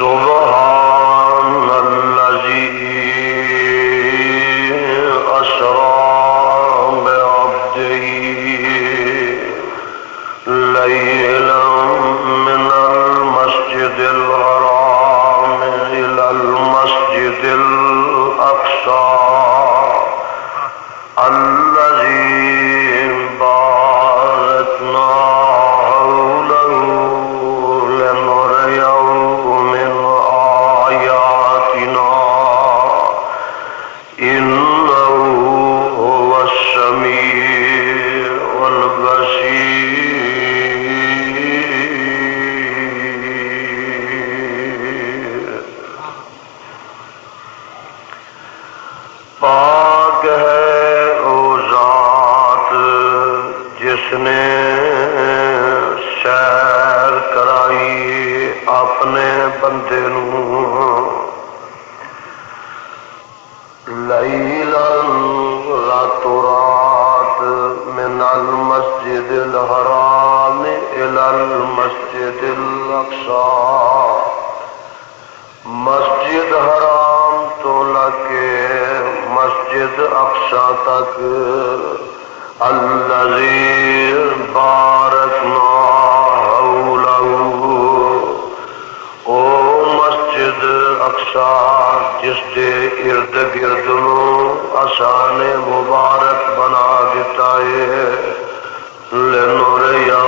Subhan الذي باركنا حوله او مسجد اقصا جس دے ارد گرد نو اساں نے مبارک بنا دیتا ہے لنریہ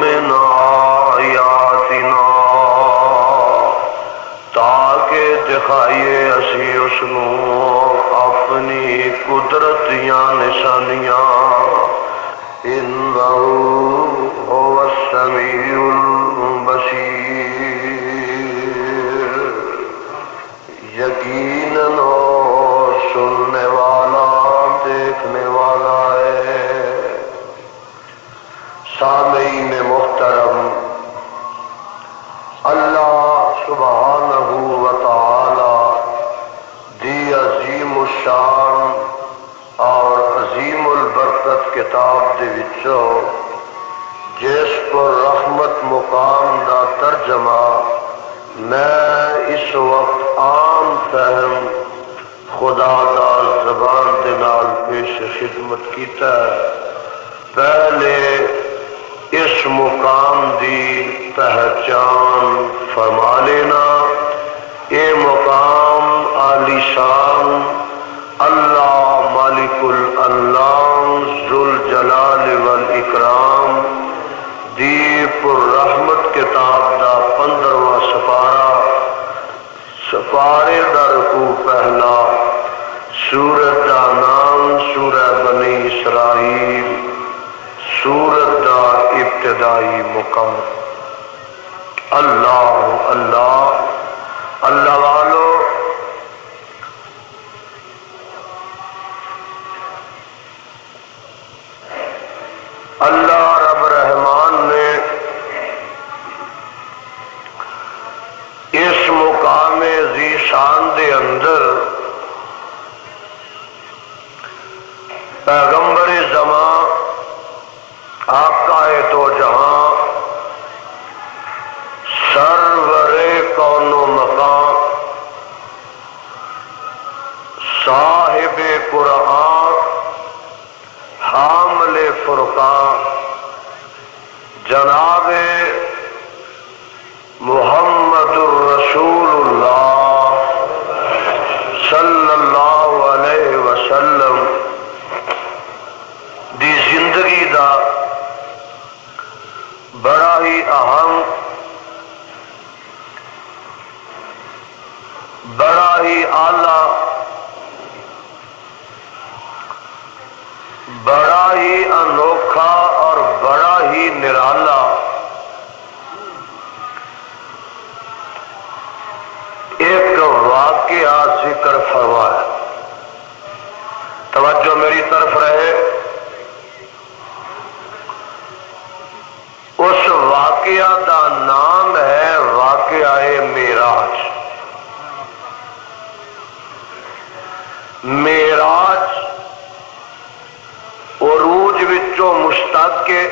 من آیاتنا تاکہ دکھائیے اسی اس نو اپنی قدرت یا نشانیاں انہ هو السمیع البصیر یقیناً سننے والا دیکھنے والا ہے۔ سامعین محترم، اللہ سبحانہ و تعالی دی عظیم الشان اور عظیم البرکت کتاب دے وچوں جس پر رحمت مقام دا ترجمہ میں اس وقت عام فہم خدا دا زبان دے نال پیش خدمت کیتا ہے۔ پہلے اس مقام دی پہچان فرما لینا، یہ مقام عالی شان اللہ مالک الانام ذوالجلال والاکرام دی پر رحمت کتاب دا 15واں سپارے دا رکوع پہلا، سورت دا نام سورہ بنی اسرائیل، سورت دا ابتدائی مقام۔ اللہ اللہ اللہ والو، اللہ رب رحمان نے اس مقام ذی شان دے اندر پیغمبر زمان آقا دو جہاں سرور کون و مقام صاحب قرآن حامل فرقان جناب محمد الرسول اللہ صلی اللہ علیہ وسلم دی زندگی دا بڑا ہی اہم، بڑا ہی اعلی، بڑا ہی انوکھا اور بڑا ہی نرالا ایک واقعہ ذکر فرمایا۔ توجہ میری طرف رہے، اس واقعہ دا نام ہے واقعہ معراج۔ معراج عروج وچوں مشتق ہے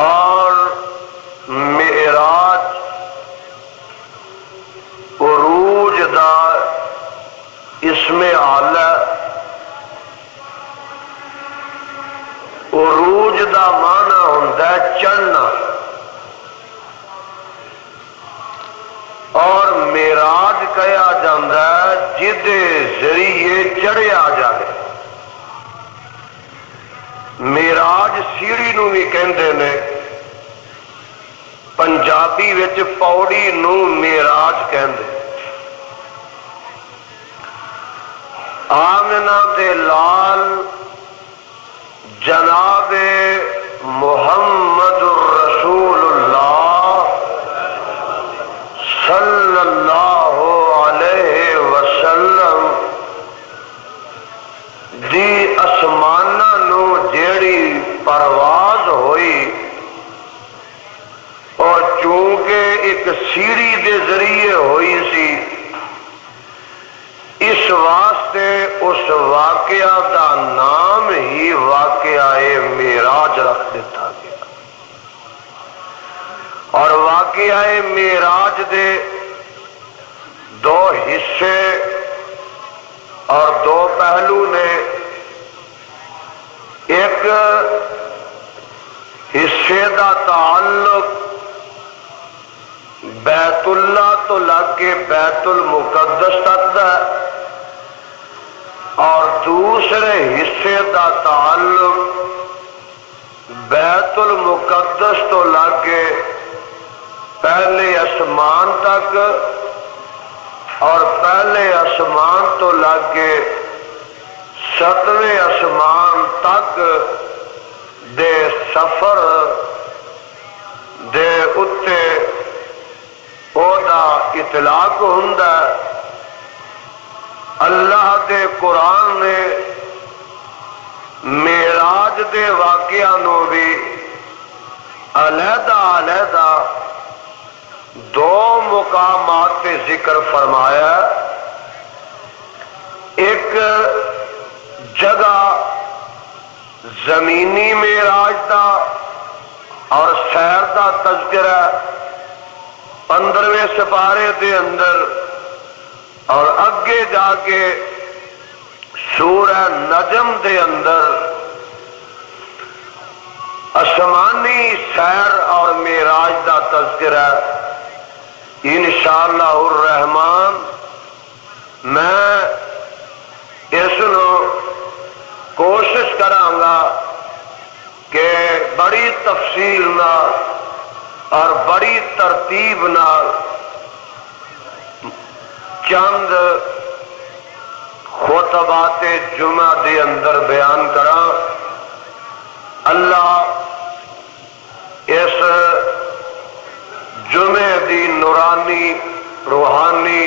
اور معراج عروج دا اسم اعلی، عروج دا معنی ہوندا ہے چڑھنا، اور معراج کہا جاتا ہے جدے ذریعے چڑھیا جائے۔ معراج سیڑھی نو بھی کہندے نے، پنجابی وچ پوڑی نو معراج کہندے۔ آمنہ دے لال جناب محمد الرسول اللہ صلی اللہ علیہ وسلم دی اسمانہ نو جیڑی پرواز ہوئی، اور چونکہ ایک سیڑھی دے ذریعے ہوئی سی، اس واسطے اس واقعہ دا نام ہی واقعہ معراج رکھ دیتا گیا۔ اور واقعہ معراج دے دو حصے اور دو پہلو نے۔ ایک حصے دا تعلق بیت اللہ تو لگ کے بیت المقدس تک دا اور دوسرے حصے دا تعلق بیت المقدس تو لگ کے پہلے آسمان تک اور پہلے آسمان تو لگ کے 7ویں آسمان تک دے سفر دے اتے او دا اطلاق ہوندا ہے۔ اللہ دے قرآن نے معراج دے واقعہ نو بھی علیحدہ علیحدہ 2 مقامات پہ ذکر فرمایا۔ ایک جگہ زمینی معراج دا اور سیر دا تذکرہ 15ویں سپارے دے اندر، اور اگے جا کے سورہ نجم دے اندر آسمانی سیر اور معراج دا تذکرہ۔ انشاءاللہ الرحمن میں اس نو کوشش کرانگا کہ بڑی تفصیل نال اور بڑی ترتیب نال چند خطبات جمعہ دے اندر بیان کراں۔ اللہ اس جمعے دی نورانی روحانی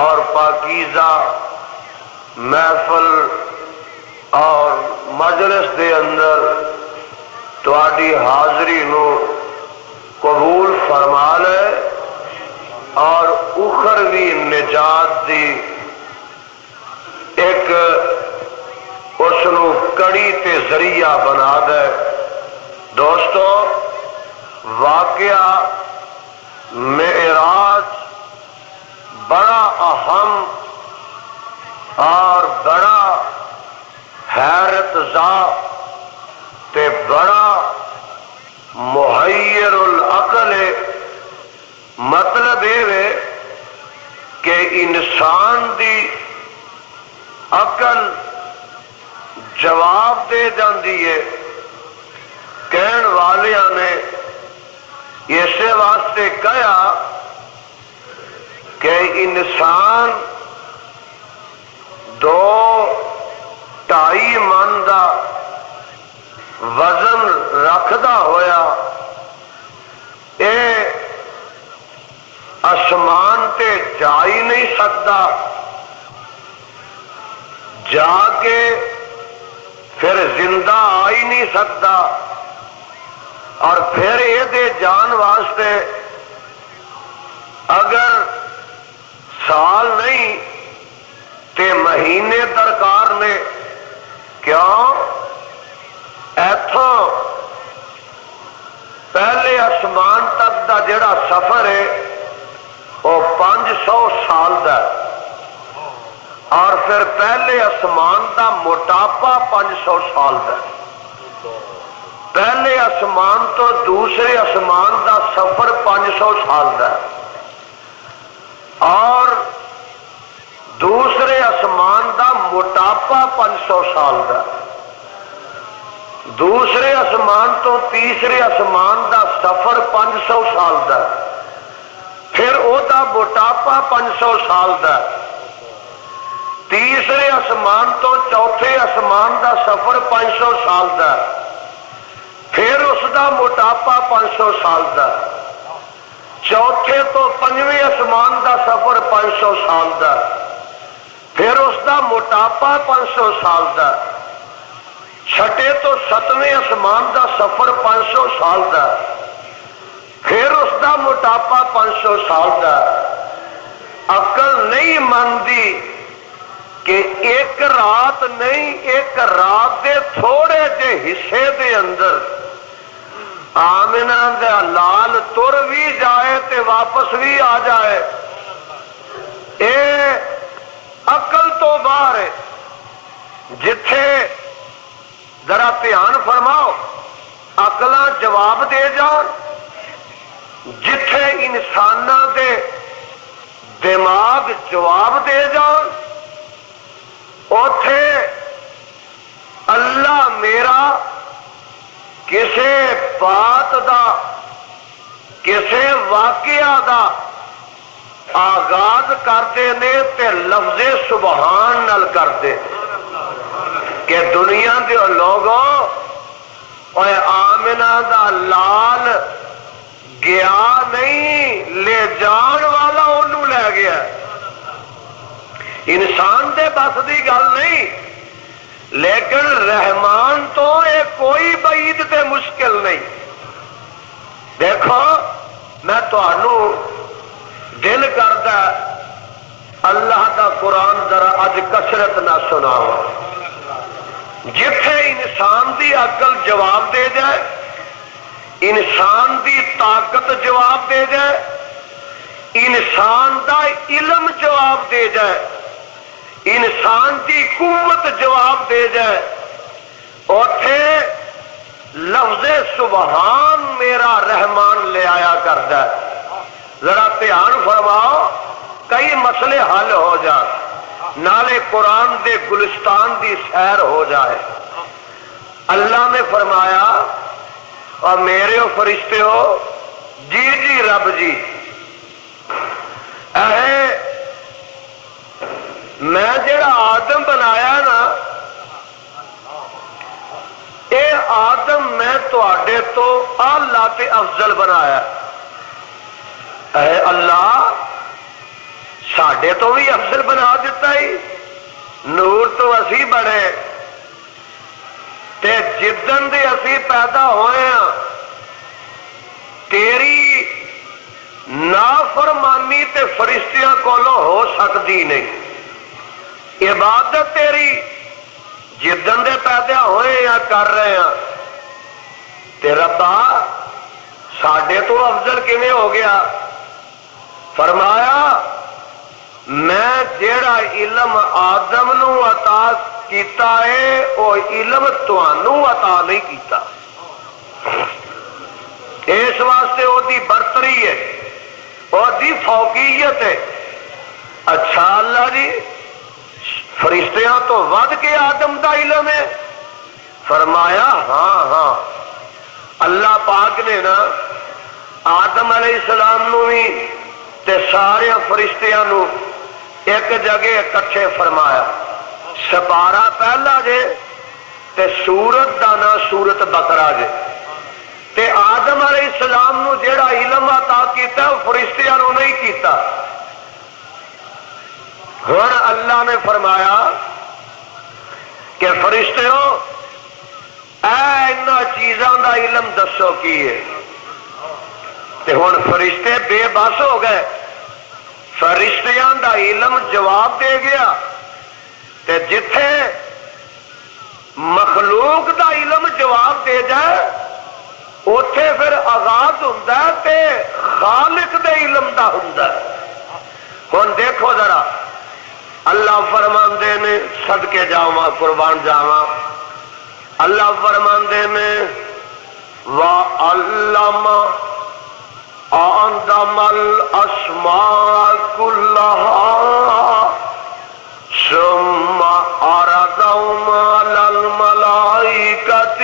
اور پاکیزہ محفل اور مجلس دے اندر تواڈی حاضری نو قبول فرما لے اور اخروی نجات دی ایک اس نو کڑی تے ذریعہ بنا دے۔ دوستو، واقعہ معراج بڑا اہم اور بڑا حیرت زا تے بڑا محیر العقل ہے۔ مطلب یہ کہ انسان دی عقل جواب دے جاندی ہے۔ کہن والیاں نے اسے واسطے کہا کہ انسان 2.5 من دا وزن رکھدا ہویا اے آسمان تے جا ہی نہیں سکتا، جا کے پھر زندہ آ ہی نہیں سکتا، اور پھر یہ دے جان واسطے اگر سال نہیں تے مہینے درکار نے۔ کیوں؟ ایتھوں پہلے آسمان تک دا جڑا سفر ہے وہ 500 سال دا، اور پھر پہلے آسمان دا موٹاپا 500 سال دا۔ پہلے آسمان تو دوسرے آسمان دا سفر 500 سال دا، اور دوسرے آسمان دا موٹاپا 500 سال دا۔ دوسرے آسمان تو تیسرے آسمان دا سفر 500 سال دا، پھر او دا موٹاپا 500 سال دا۔ تیسرے آسمان تو چوتھے آسمان دا سفر 500 سال دا، پھر اس دا موٹاپا 500 سال دا۔ چوتھے تو 5ویں آسمان دا سفر 500 سال دا، پھر اس دا موٹاپا 500 سال دا۔ چھٹے تو 7ویں آسمان دا سفر 500 سال دا، پھر اس دا موٹاپا 500 سال دا۔ عقل نہیں مانتی کہ ایک رات نہیں، ایک رات دے تھوڑے جے حصے دے اندر آمنہ دے لال تر بھی جائے تے واپس بھی آ جائے۔ اے عقل تو باہر ہے۔ جتھے ذرا دھیان فرماؤ، عقلاں جواب دے جان، جتھے انساناں دے دماغ جواب دے جان اوتھے اللہ میرا کسے بات دا کسے واقعہ دا آغاز کرتے نے تے لفظ سبحان نال کرتے کہ دنیا دے لوگوں اوے آمنہ دا لال گیا نہیں، لے جان والا انہوں لے گیا۔ انسان دے بس دی گل نہیں، لیکن رحمان تو یہ کوئی بعید تے مشکل نہیں۔ دیکھو میں تانوں دل کردا اللہ دا قرآن ذرا اج کثرت نہ سناواں، جتھے انسان دی عقل جواب دے جائے، انسان دی طاقت جواب دے جائے، انسان دا علم جواب دے جائے، انسان دی قوت جواب دے جائے، اوتھے لفظ سبحان میرا رحمان لے آیا کردا ہے۔ ذرا دھیان فرماؤ، کئی مسئلے حل ہو جائے، نالے قرآن دے گلستان دی سیر ہو جائے۔ اللہ نے فرمایا اور میرے فرشتے ہو، جی جی رب جی، میں جڑا آدم بنایا نا، اے آدم میں تواڈے تو اعلیٰ تے افضل بنایا۔ اے اللہ ساڈے تو بھی افضل بنا دیتا ہی، نور تو اسی بڑے تے جدن دے اسی پیدا ہوئے ہیں، تیری نافرمانی تے فرشتیاں کولوں ہو سکتی نہیں۔ عبادت تیری جدن دے پیدا ہوئے یا کر رہے ہیں، تے ربا ساڈے تو افضل کیویں ہو گیا؟ فرمایا میں جیڑا علم آدم نو عطا کیتا ہے وہ علم تانوں عطا نہیں کیتا، اس واسطے وہ دی برتری ہے، وہ دی فوقیت ہے۔ اچھا اللہ جی فرشتیاں تو ود کے آدم دا علم ہے؟ فرمایا ہاں ہاں، اللہ پاک نے نا آدم علیہ السلام نو بھی تے سارے فرشتیاں نو ایک جگہ اکٹھے فرمایا، سپارہ پہلا جے تے سورت دا نا سورت بقرہ جے، تے آدم علیہ السلام نو جیڑا علم عطا کیتا وہ فرشتیاں نو نہیں کیتا۔ ہن اللہ نے فرمایا کہ فرشتیوں اے انہاں چیزاں دا علم دسو کی ہے، تے ہن فرشتے بے بس ہو گئے، فرشتیاں دا علم جواب دے گیا، تے جتھے مخلوق دا علم جواب دے جائے اوتھے پھر آغاز ہوندا ہے تے خالق دے علم دا ہوندا ہے۔ ہن دیکھو ذرا اللہ فرماندے نے، صدقے جاواں قربان جاواں، اللہ فرماندے نے وَعَلَّمَ آدم الاسماء كلها ثم عرضهم على الملائكة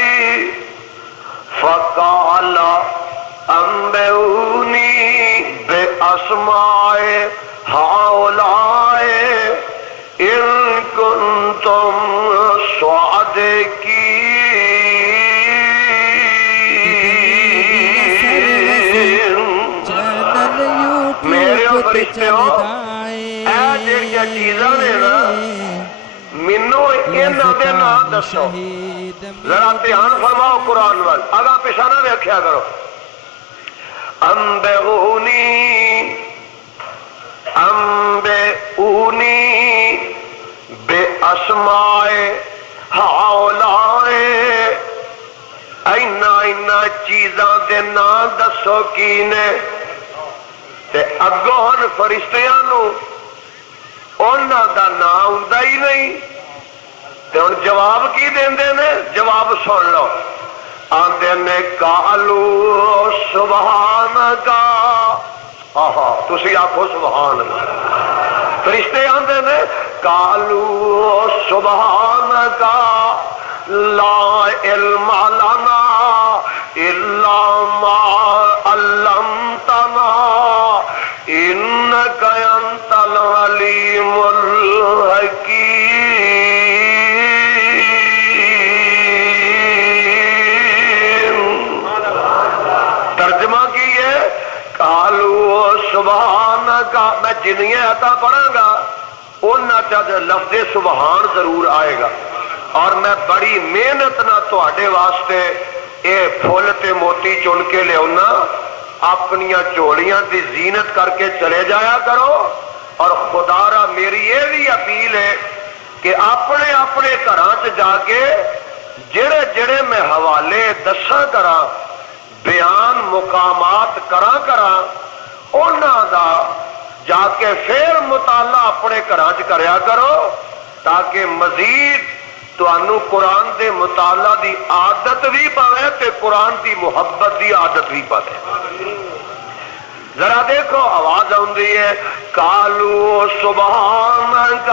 فقال انبئوني بأسماء هؤلاء إن كنتم صادقين۔ مینو انہاں دے نام دسو، ذرا دھیان فرماؤ قرآن وال، آگاہ پیچھے نہ ویکھیا کرو۔ انبئونی باسماء ہؤلاء، اینا چیزاں دے نام دسو کی نے، تے اگوں ہن فرشتیاں نو انہاں دا نام ہوندا ہی نہیں، تے ہن جواب کی دیندے نے؟ جواب سن لو، آندے نے قالو سبحانک، آہا تسی آکھو سبحان اللہ، فرشتے آندے نے قالو سبحانک لا علم لنا الا ما علمتنا انک انت العلیم الحکیم۔ ترجمہ کی ہے قالو سبحانک، میں جنہیں عطا پڑھاں گا انہاں چاہ لفظ سبحان ضرور آئے گا، اور میں بڑی محنت نہ تواڈے واسطے اے پھول تے موتی چن کے لیاؤنا، اپنیاں چوڑیاں دی زینت کر کے چلے جایا کرو، اور خدا را میری یہ بھی اپیل ہے کہ اپنے اپنے گھراں چ جا کے جڑے جڑے میں حوالے دساں کراں، بیان مقامات کراں انہاں دا جا کے پھر مطالعہ اپنے گھراں چ کریا کرو، تاکہ مزید تانوں قرآن دے مطالعہ دی عادت بھی پوے تے قرآن دی محبت دی عادت بھی پوے۔ ذرا دیکھو آواز آندی ہے قالو سبحانک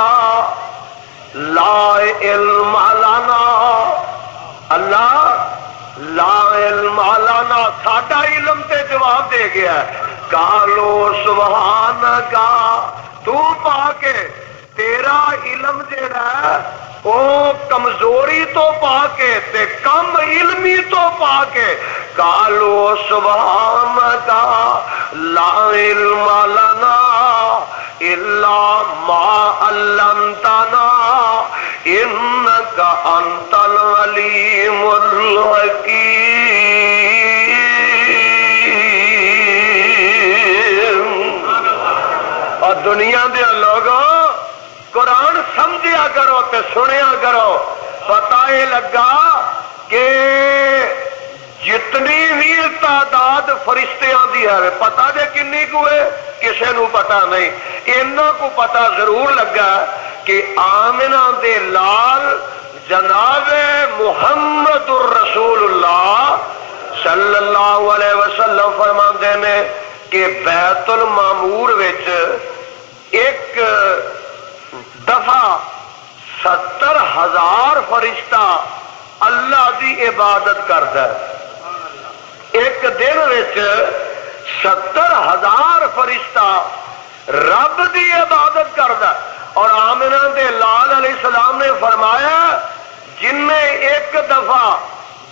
لا علم لنا، اللہ لا علم لنا ساڈا علم تے جواب دے گیا ہے، قالو سبحانک تو پا کے تیرا علم جڑا ہے او کمزوری تو پا کے تے کم علمی تو پا کے، قالو سبحانک لا علم لنا الا ما علمتنا انک انت العلیم الحکیم۔ اور دنیا دے لوگوں قرآن سمجھیا کرو تے سنیا کرو، پتہ یہ لگا کہ جتنی بھی تعداد فرشتیاں دی ہے پتہ دے کنی کو ہے کسے نو پتہ نہیں، انہاں کو پتہ ضرور لگا کہ آمنہ دے لال جناب محمد الرسول اللہ صلی اللہ علیہ وسلم فرماندے نے کہ بیت المعمور وچ ایک دفعہ 70,000 فرشتہ اللہ دی عبادت کرتا ہے، ایک دن وچ 70,000 فرشتہ رب دی عبادت کرتا ہے۔ اور آمنہ دے لال علیہ السلام نے فرمایا جن نے ایک دفعہ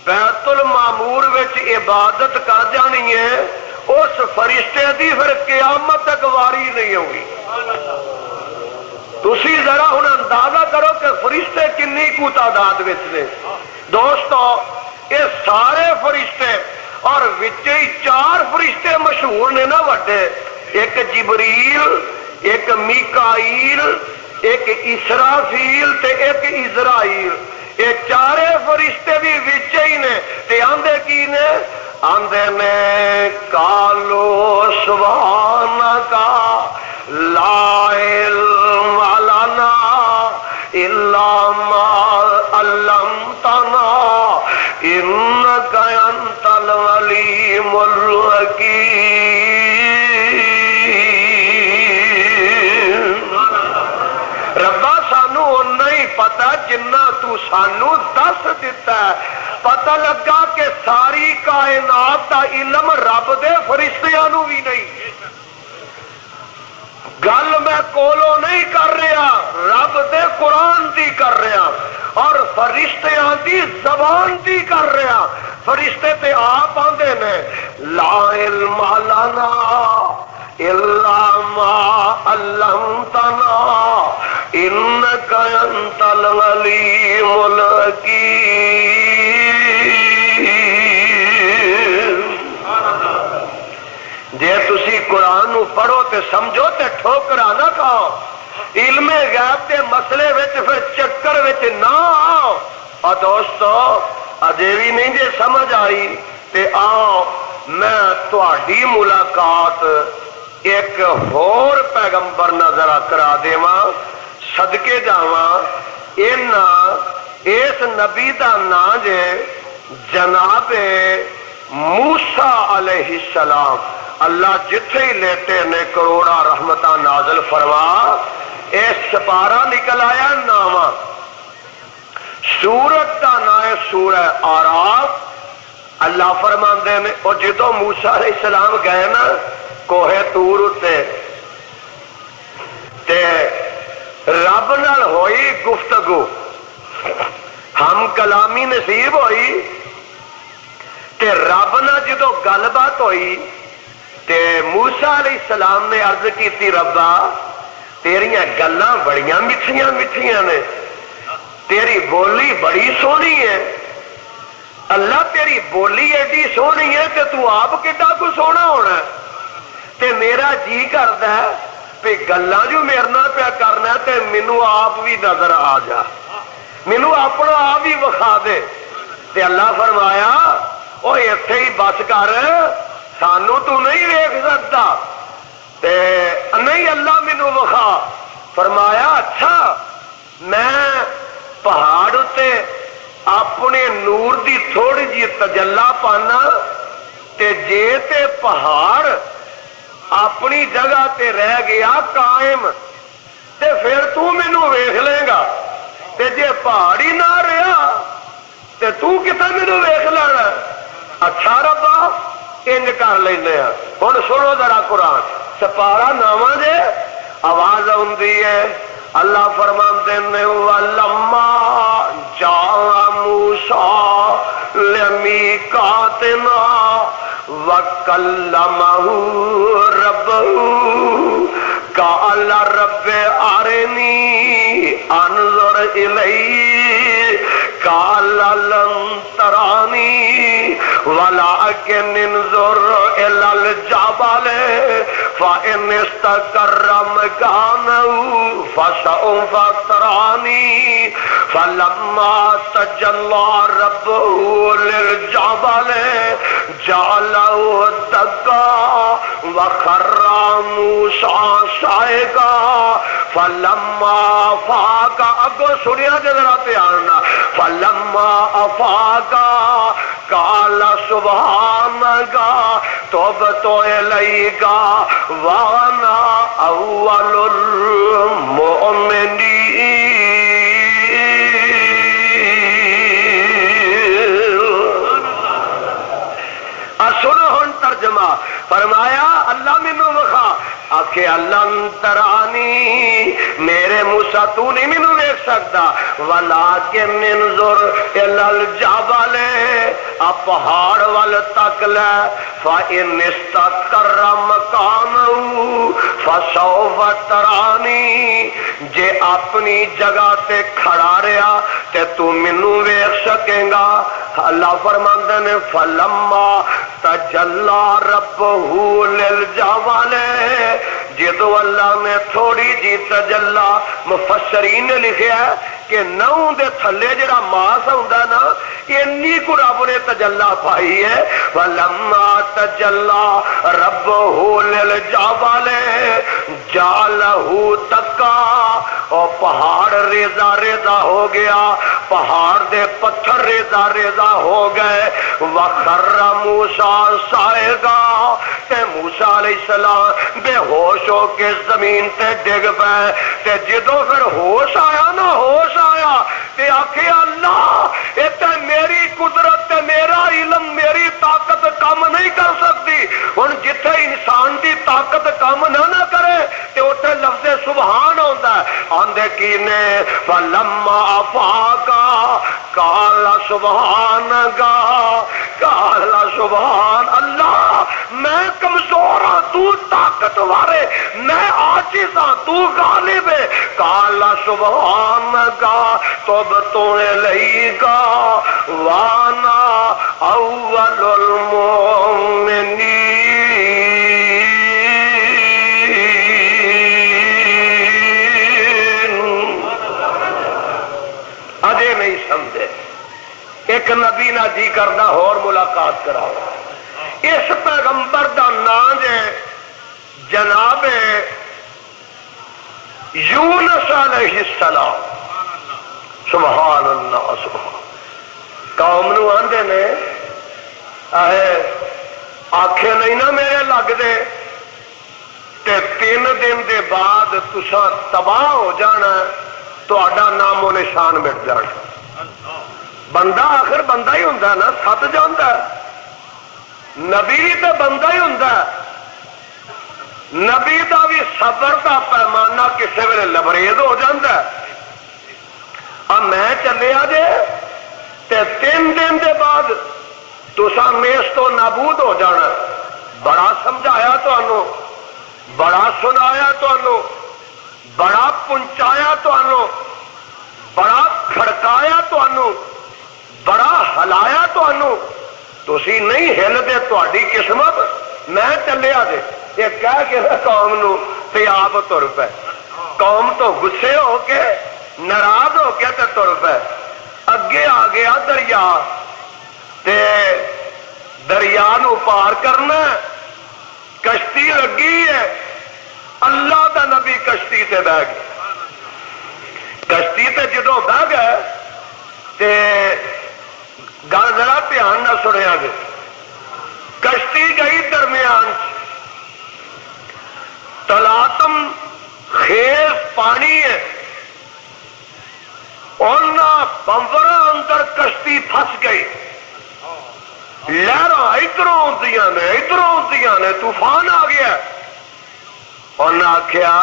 بیت المعمور وچ عبادت کر جانی ہے اس فرشتے دی پھر قیامت تک واری نہیں ہوگی۔ تسی ذرا ہن اندازہ کرو کہ فرشتے کنی کو تعداد وچ نے دوستو، یہ سارے فرشتے، اور وچے ہی 4 فرشتے مشہور نے نا وڈے، ایک جبریل، ایک میکائیل، ایک اسرافیل تے ایک اسرائیل، یہ 4 فرشتے بھی وچے ہی نے، تے آندے کی نے؟ آندے نے قالو سبحانک لا علم لنا الا ما علمتنا انک انت العلیم الحکیم۔ ربا سانو اُنّا ہی پتہ جنہ تو سانو دس دیتا ہے، پتہ لگا کہ ساری کائنات دا علم رب دے فرشتیاں نو بھی نہیں۔ گل میں کولو نہیں کر رہا، رب دے قرآن دی کر رہا، اور فرشتیاں دی زبان دی کر رہا۔ فرشتے تے آپ آندے نے لا علم لنا الا ما علمتنا انک انت العلیم الحکیم۔ جے تسی قرآن نو پڑھو تے سمجھو تے ٹھوکرا نہ کھاؤ، علم غیب کے مسئلے وچ پھر چکر وچ نہ آؤ۔ اور دوستو اجے بھی نہیں جے سمجھ آئی تے آؤ میں تہاڈی ملاقات ایک ہور پیغمبر نظر کرا دیواں، صدقے جاواں۔ انہاں اس نبی دا نام جے جناب موسیٰ علیہ السلام. اللہ جتھے ہی لیٹے نے کروڑا رحمتہ نازل فرما. اس سپارہ نکل آیا نامہ. سورت دا نام ہے سورہ آراف. اللہ فرماندے نے اور جدو موسیٰ علیہ السلام گئے نا کوہ طور تے رب نال ہوئی گفتگو ہم کلامی نصیب ہوئی تے رب نال جدو گل بات ہوئی تے موسیٰ علیہ السلام نے عرض کی ربا تیریاں گلاں بڑیاں میٹھیاں میٹھیاں نے تیری بولی بڑی سونی ہے. اللہ تیری بولی ایڈی سونی ہے کہ تو آپ کڈا کو سونا ہونا ہے. تے میرا جی کردا ہے کہ گلاں جو میرے نال پیا کرنا تے مینوں آپ بھی نظر آ جا مینوں اپنا آپ ہی وکھا دے. تے اللہ فرمایا او ایتھے ہی بس کر سانو تو نہیں ویکھ سکتا. تے نہیں اللہ مینوں وکھا. فرمایا اچھا میں پہاڑ تے اپنے نور دی تھوڑی جی تجلا پانا تے جے تے پہاڑ اپنی جگہ تے رہ گیا قائم تے پھر تو مینوں ویکھ لے گا. تے جے پہاڑ ہی نہ رہا تے تو کتے مینوں ویکھ لینا. اچھا ربا انج کر لینے ہیں. ہن سنو ذرا قرآن سپارہ نامہ جے آواز آندی ہے. اللہ فرماندے نے وَلَمَّا جَاءَ مُوسَىٰ لِمِيقَاتِنَا وَكَلَّمَهُ رَبُّهُ قَالَ رَبِّ أَرِنِي أَنظُرْ إِلَيْكَ قَالَ لَن تَرَانِي وَلَٰكِنِ انظُرْ إِلَى الْجَبَلِ فَإِنِ اسْتَقَرَّ مَكَانَهُ فَسَوْفَ تَرَانِي فَلَمَّا تَجَلَّىٰ رَبُّهُ لِلْجَبَلِ جَعَلَهُ دَكًّا وَخَرَّ مُوسَىٰ صَعِقًا فَلَمَّا أَفَاقَ. اب سنیا جذرا پیارنا. فَلَمَّا أَفَاقَ قَالَ سُبْحَانَكَ تُبْتُ إِلَيْكَ وَأَنَا أَوَّلُ الْمُؤْمِنِينَ. سنو ہن ترجمہ. فرمایا اللہ مینوں وکھا. آکھے اللہ ترانی میرے موسیٰ تو نہیں مینوں دیکھ سکتا. وَلَٰكِنْ انظُرْ إِلَى الْجَبَلِ آپ پہاڑ وال تک لے. فَإِنِ اسْتَقَرَّ مَكَانَهُ فَسَوْفَ تَرَانِي جے اپنی جگہ تے کھڑا رہا تے تو مینوں ویکھ سکیں گا. اللہ فرماندے نے فَلَمَّا تَجَلَّىٰ رَبُّهُ لِلْجَبَلِ جدو اللہ نے تھوڑی جی تجلا. مفسرین نے لکھیا ہے کہ نو دے تھلے جڑا ماس ہوندا نا انی کو رب نے تجلا پائی ہے. فَلَمَّا تَجَلَّىٰ رَبُّهُ لِلْجَبَلِ جَعَلَهُ دَكًّا اور پہاڑ ریزہ ریزہ ہو گیا. پہاڑ دے پتھر ریزہ ریزہ ہو گئے. وَخَرَّ مُوسَىٰ صَعِقًا تے موسیٰ علیہ السلام بے ہوش ہو کے زمین تے ڈگ پے. تے جدو پھر ہوش آیا نا ہوش آیا تے آکھے اللہ اے تے میری قدرت تے میرا علم میری طاقت کم نہیں کر سکتی. ہن جتھے انسان دی طاقت کم نہ کرے تے اوتھے لفظ سبحان ہوندا ہے. آندے کی نے فَلَمَّا أَفَاقَ قَالَ سُبْحَانَكَ قَالَ سُبْحَان اللہ میں کمزور ہاں تو طاقت والے میں عاجز ہاں تو غالب ہے. قَالَ سُبْحَانَكَ تُبْتُ إِلَيْكَ وَأَنَا أَوَّلُ الْمُؤْمِنِينَ. اجے نہیں سمجھے. ایک نبی نہ جی کرنا اور ملاقات کراؤ. اس پیغمبر دا نام ہے جناب یونس علیہ السلام. سبحان اللہ سبحان. قوم نو آندے نے آکھے نہیں نا میرے لگتے تے 3 دن دے بعد تساں تباہ ہو جانا, تہاڈا نام و نشان مٹ جانا. بندہ آخر بندہ ہی ہوندا نا, سٹ جاندا. نبی بھی تو بندہ ہی ہوندا. نبی دا بھی صبر دا پیمانہ کسے ویلے لبریز ہو جاندا. میں چلیا جے تے 3 دن دے بعد تساں میس تو نابود ہو جانا. بڑا سمجھایا تانوں, بڑا سنایا تانوں, بڑا پہنچایا تانوں, بڑا کھڑکایا تانوں, بڑا ہلایا تانوں, تسی نہیں ہلدے. تہاڈی قسمت میں چلیا جے یہ کہہ کے قوم نو تے آپ تر پے. قوم تو غصے ہو کے ناراض ہو کے تے تر پے. اگے آ گیا دریا, تے دریا نو پار کرنا. کشتی لگی ہے, اللہ دا نبی کشتی تے بہ گیا. کشتی تے جدو بہ گئے تے گل ذرا دھیان نہ سنیا جے. کشتی گئی درمیان, تلاتم خیز پانی ہے, بمبر اندر کشتی پھس گئی. لہر ادھروں آدیاں نے ادھروں آدیاں نے, طوفان آ گیا. انہیں آخیا,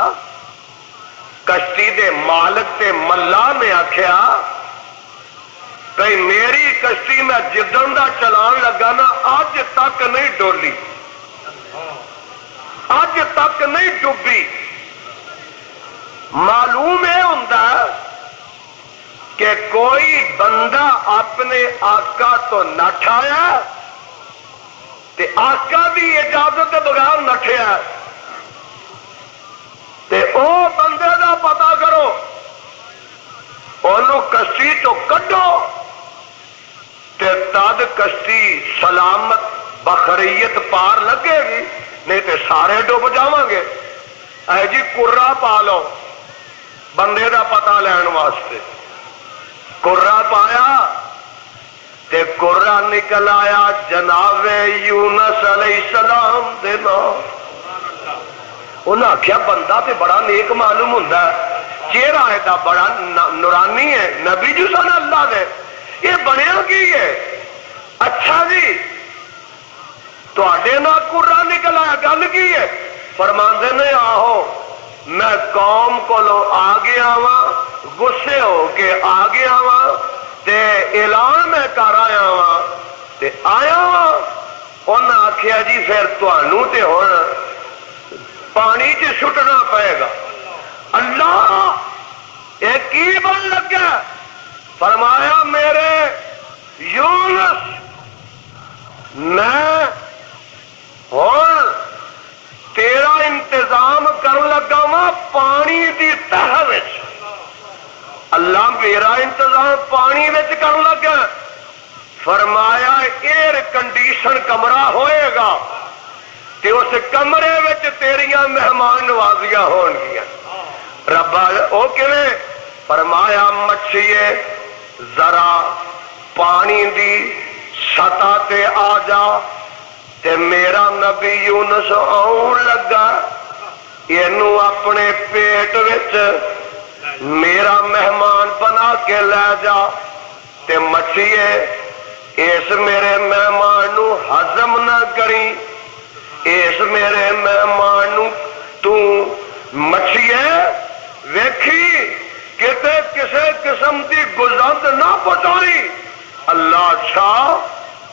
کشتی دے مالک تے ملا نے آخیا بھائی میری کشتی میں جدن دا چلان لگا نا اج تک نہیں ڈولی, اج تک نہیں ڈوبی. معلوم یہ ہوتا کہ کوئی بندہ اپنے آقا تو نٹھایا تے آقا دی اجازت کے بغیر نٹھیا, تے او بندے دا پتا کرو, انہوں کشتی تو کڈو تے تد کشتی سلامت بخریت پار لگے گی, نہیں تے سارے ڈوب جاواں گے. اے جی کرا پا لو بندے دا پتا لین واسطے. کرا پایا تے کرا نکل آیا جناب یونس علیہ السلام دے نام. انہیں آخیا بندہ تے بڑا نیک معلوم ہوتا ہے, چہرہ ہے بڑا نورانی ہے, نبی جو سن اللہ دے, یہ بنیا کی ہے؟ اچھا جی تے نہ کرا نکل آیا, گل کی ہے؟ فرماندے نے آہو میں قوم کو آ گیا وا, غصے ہو کے آ گیا وا, تے اعلان میں کر آیا وا, تے آیا وا. انہیں آخیا جی پھر تمہوں تے ہن پانی چ سٹنا پائے گا. اللہ یہ کی بن لگا؟ فرمایا میرے یونس میں ہوں تیرا انتظام کر لگا وا پانی دی تہ وچ. اللہ میرا انتظام پانی وچ کر لگا. فرمایا ایئر کنڈیشن کمرہ ہوئے گا تے اس کمرے وچ تیریاں مہمان نوازیاں ہون گیاں. ربا او کیویں؟ فرمایا مچھیے ذرا پانی دی سطح تے آ جا, تے میرا نبی یونس آن لگا, اینو اپنے پیٹ وچ میرا مہمان بنا کے لے جا. تے مچھیے اس میرے مہمان نو ہضم نہ کری, اس میرے مہمان نو تو مچھیے ویکھی کتے کسے قسم کی گزند نہ پہنچائی. اللہ شاہ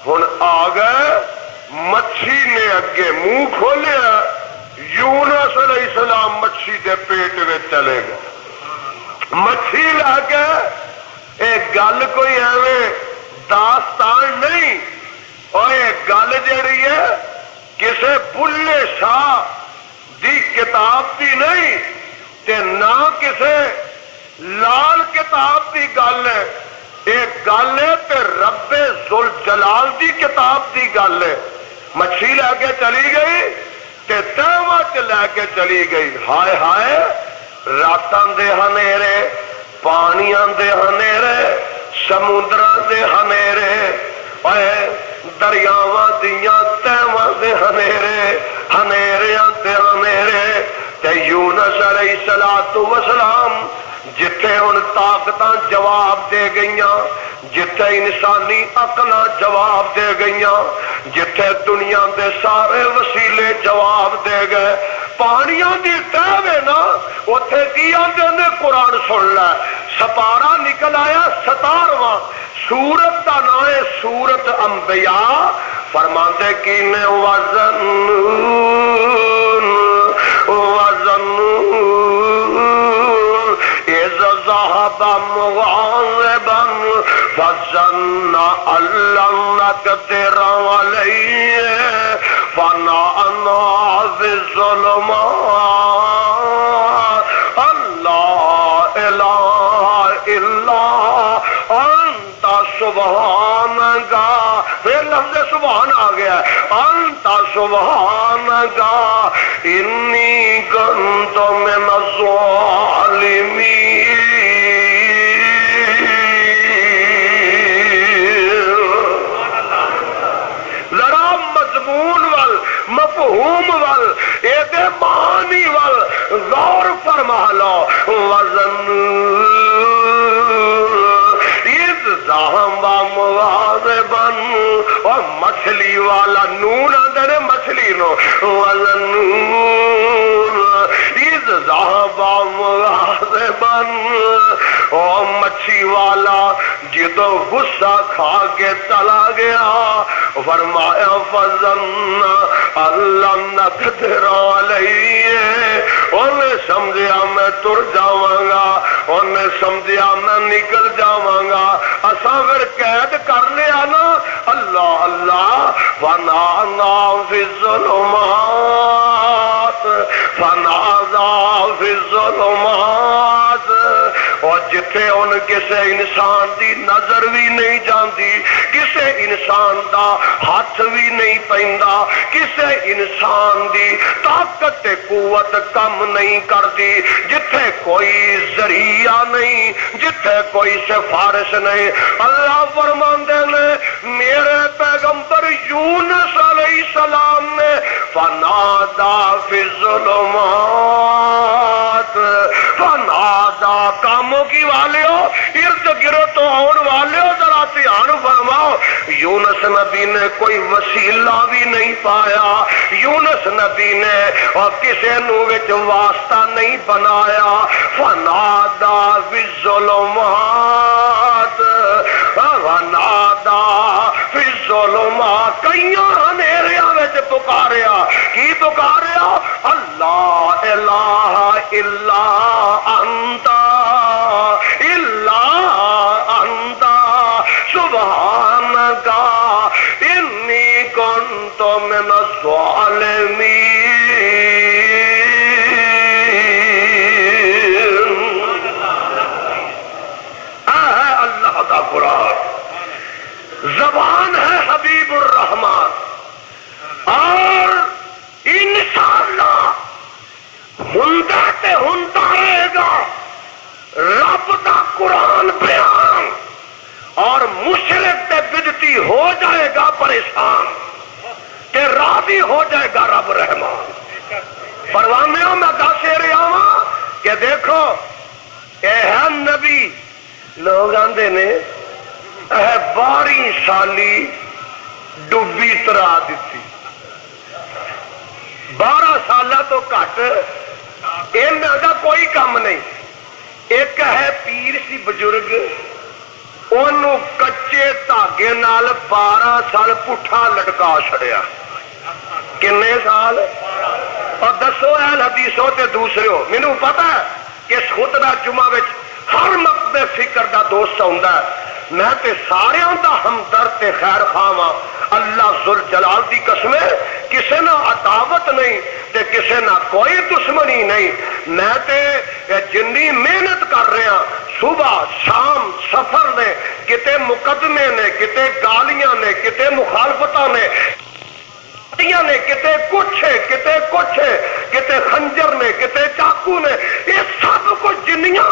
ہن آ گئے, مچھی نے اگے منہ کھولیا, یونس علیہ السلام مچھی دے پیٹ میں چلے گئے. مچھی لے کے ایک گل کوئی ایویں داستان نہیں, اور یہ گل جڑی ہے کسے بلے شاہ دی کتاب دی نہیں, تے نہ کسے لال کتاب دی گل ہے. ایک گل ہے تے رب ذوالجلال دی کتاب دی گل ہے. مچھی لے کے چلی گئی تے تہواں چ لے کے چلی گئی. ہائے ہائے راتاں دے ہنیرے پانیاں دے ہنیرے سمندراں دے ہنیرے اے دریاواں دیاں تہواں دے ہنیرے ہنیریاں تے ہنیرے تے یونس علیہ السلام جتھے ان طاقتاں جواب دے گئیاں جتھے انسانی عقلاں جواب دے گئیاں جتھے دنیا دے سارے وسیلے جواب دے گئے پانیاں دی تہوے نا اوتھے کی آندے نے قرآن سن لے سپارہ نکل آیا 17واں سورت دا نام ہے سورت انبیاء فرماندے کی نے وزن اذ ذهب مغاضبا فظن ان لن نقدر عليه فنادى في الظلمات ان لا اله الا انت سبحانك پھر لفظ سبحان آ گیا انت سبحانك انی کنت من الظالمین ذرا مضمون وال مفہوم وال ایدے معنی وال غور فرما لو وزن مواظبن اور مچھلی والا نون اندر مچھلی نو وزنون اذ ذهب مواظبن اور مچھی والا جدو غصہ کھا کے چلا گیا فرمایا فظن اللہ نقدر علیہ انہیں سمجھیا میں تر جاواں گا انہیں سمجھیا میں نکل جاواں گا اساں پھر قید کر لیا نا اللہ اللہ فنادى في الظلمات فنادى في الظلمات اور جتھے ان کسے انسان دی نظر بھی نہیں جاندی کسے انسان دا ہاتھ بھی نہیں پیندا کسے انسان دی طاقت تے قوت کم نہیں کردی جتھے کوئی ذریعہ نہیں جتھے کوئی سفارش نہیں اللہ فرماندے نے میرے پیغمبر یونس علیہ السلام نے فنادا فی الظلمات فنادا کاموں کی والیو ارد گرد ہون والیو ذرا دھیان فرماؤ یونس نبی نے کوئی وسیلہ بھی نہیں پایا یونس نبی نے اور کسے نو وچ واسطہ نہیں بنایا فنادا فی الظلمات فنادا فی الظلمات کئیاں ہنیریاں وچ پکاریا کی پکاریا اللہ الہ الا انت سبحانک انی کنت من الظالمین اللہ کا قرآن زبان ہے حبیب الرحمان اور انشاءاللہ ہندا تے ہندا رہے گا رب دا قرآن بیان اور مشرک تے بدعتی ہو جائے گا پریشان تے راضی ہو جائے گا رب رحمان پروانیوں میں دس رہا ہوں کہ دیکھو اے ہے نبی لوگ آندے نے اے 12 سالی ڈبی ترا دیتی 12 سالہ تو گھٹ انہاں دا کوئی کام نہیں ایک ہے پیر سی بزرگ انہوں کچے دھاگے نال 12 سال پٹھا لٹکا چھڑیا کنے سال اور دسو اہل حدیثوں تے دوسرے ہو مینوں پتا ہے کہ اس خطبہ جمعہ وچ ہر مقبے فکر دا دوست ہوندا ہے میں تے سارے دا ہمدرد تے خیر خواہ ہاں اللہ ذوالجلال دی قسم کسے نہ عداوت نہیں تے کسے نہ کوئی دشمنی نہیں میں تے جنی محنت کر رہا صبح شام سفر نے کتے مقدمے نے کتے گالیاں نے کتے مخالفتاں نے کتے کچھ کتے خنجر نے کتے چاقو نے یہ سب کچھ جنیاں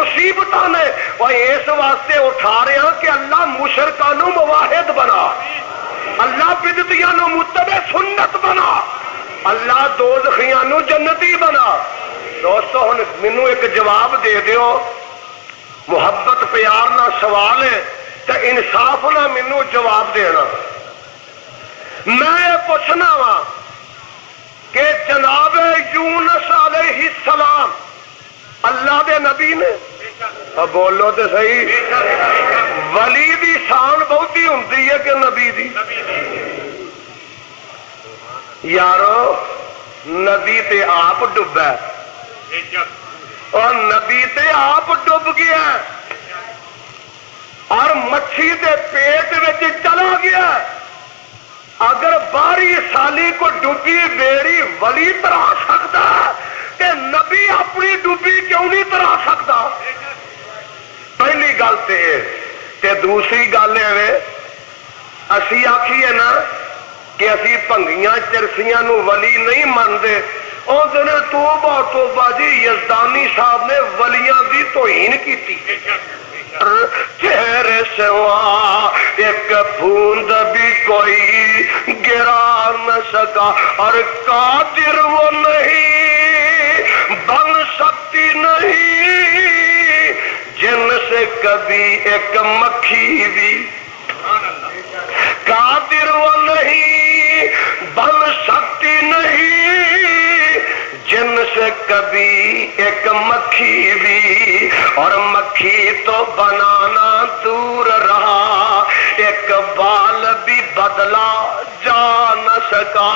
مصیبتاں نے وہ اس واسطے اٹھا رہے ہیں کہ اللہ مشرکاں نو مواحد بنا، اللہ بدعتیاں نو متبع سنت بنا، اللہ دوزخیاں نو جنتی بنا۔ دوستو ہن مینوں ایک جواب دے دیو، محبت پیار نہ سوال ہے تے انصاف نہ مینوں جواب دینا۔ میں یہ پوچھنا وا کہ جناب یونس علیہ السلام اللہ دے نبی نے؟ بولو تے صحیح، ولی دی شان بہتی ہوندی ہے کہ نبی دی؟ یارو نبی تے آپ ڈبا ہے اور نبی تے آپ ڈب گیا اور مچھی دے پیٹ وچ چلا گیا۔ اگر 12 سالی کو ڈبی بیڑی ولی ترا سکتا تے نبی اپنی ڈبی کیوں نہیں ترا سکتا؟ پہلی گل تے دوسری گل ہے اسی آکھیے نا کہ اسی بھنگیاں چرسیاں نو ولی نہیں مانتے، اس دن توبہ توبہ جی یزدانی صاحب نے ولیاں دی توہین کیتی۔ چہرے سے وہاں ایک بوند بھی کوئی گرا نہ سکا اور قادر وہ نہیں بن سکتی نہیں جن سے کبھی ایک مکھی بھی، قادر وہ نہیں بن سکتی نہیں جن سے کبھی ایک مکھی بھی، اور مکھی تو بنانا دور رہا ایک بال بھی بدلا جا نہ سکا،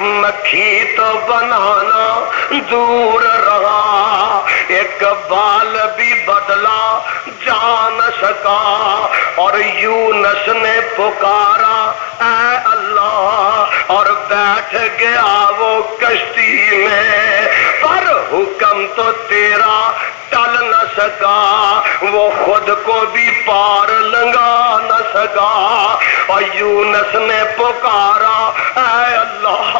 مکھی تو بنانا دور رہا ایک بال بھی بدلا جا نہ سکا، اور یونس نے پکارا اے اللہ اور بیٹھ گیا وہ کشتی میں، پر حکم تو تیرا ٹل نہ سکا، وہ خود کو بھی پار لنگا نہ سکا، اور یونس نے پکارا اے اللہ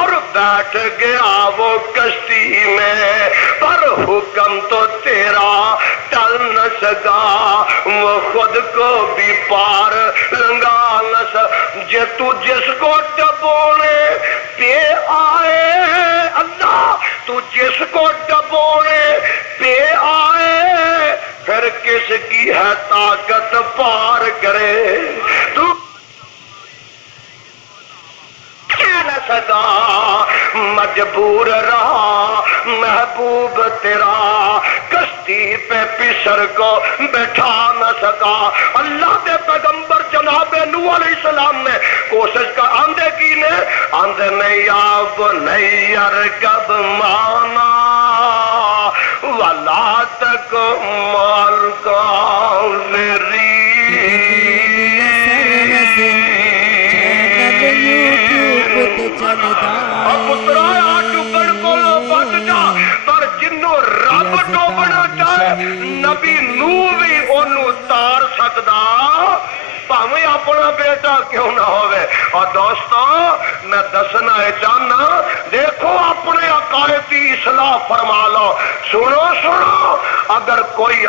اور بیٹھ گیا وہ کشتی میں، پر حکم تو تیرا ٹل نہ سکا، وہ خود کو بھی پار لنگا نہ سکا۔ تو جس کو ڈبونے پہ آئے اللہ، تو جس کو ڈبونے پہ آئے پھر کس کی ہے طاقت پار کرے، تو نہ سکا، مجبور رہا محبوب تیرا، کشتی پہ پسر کو بیٹھا نہ سکا۔ اللہ دے پیغمبر جناب نوح علیہ السلام نے کوشش کر آندے کی نے آندے نہیں آپ نہیں ارکب مانا ولا تک مال کا میری پر جنوں رب ڈوبنا چاہے نبی نوح بھی انہوں تار سکدا پاویں اپنا بیٹا کیوں نہ ہوئے۔ اور دوستو میں دسنا ہے چاہنا دیکھو اپنے عقائد کی اصلاح فرما لو۔ سنو سنو اگر کوئی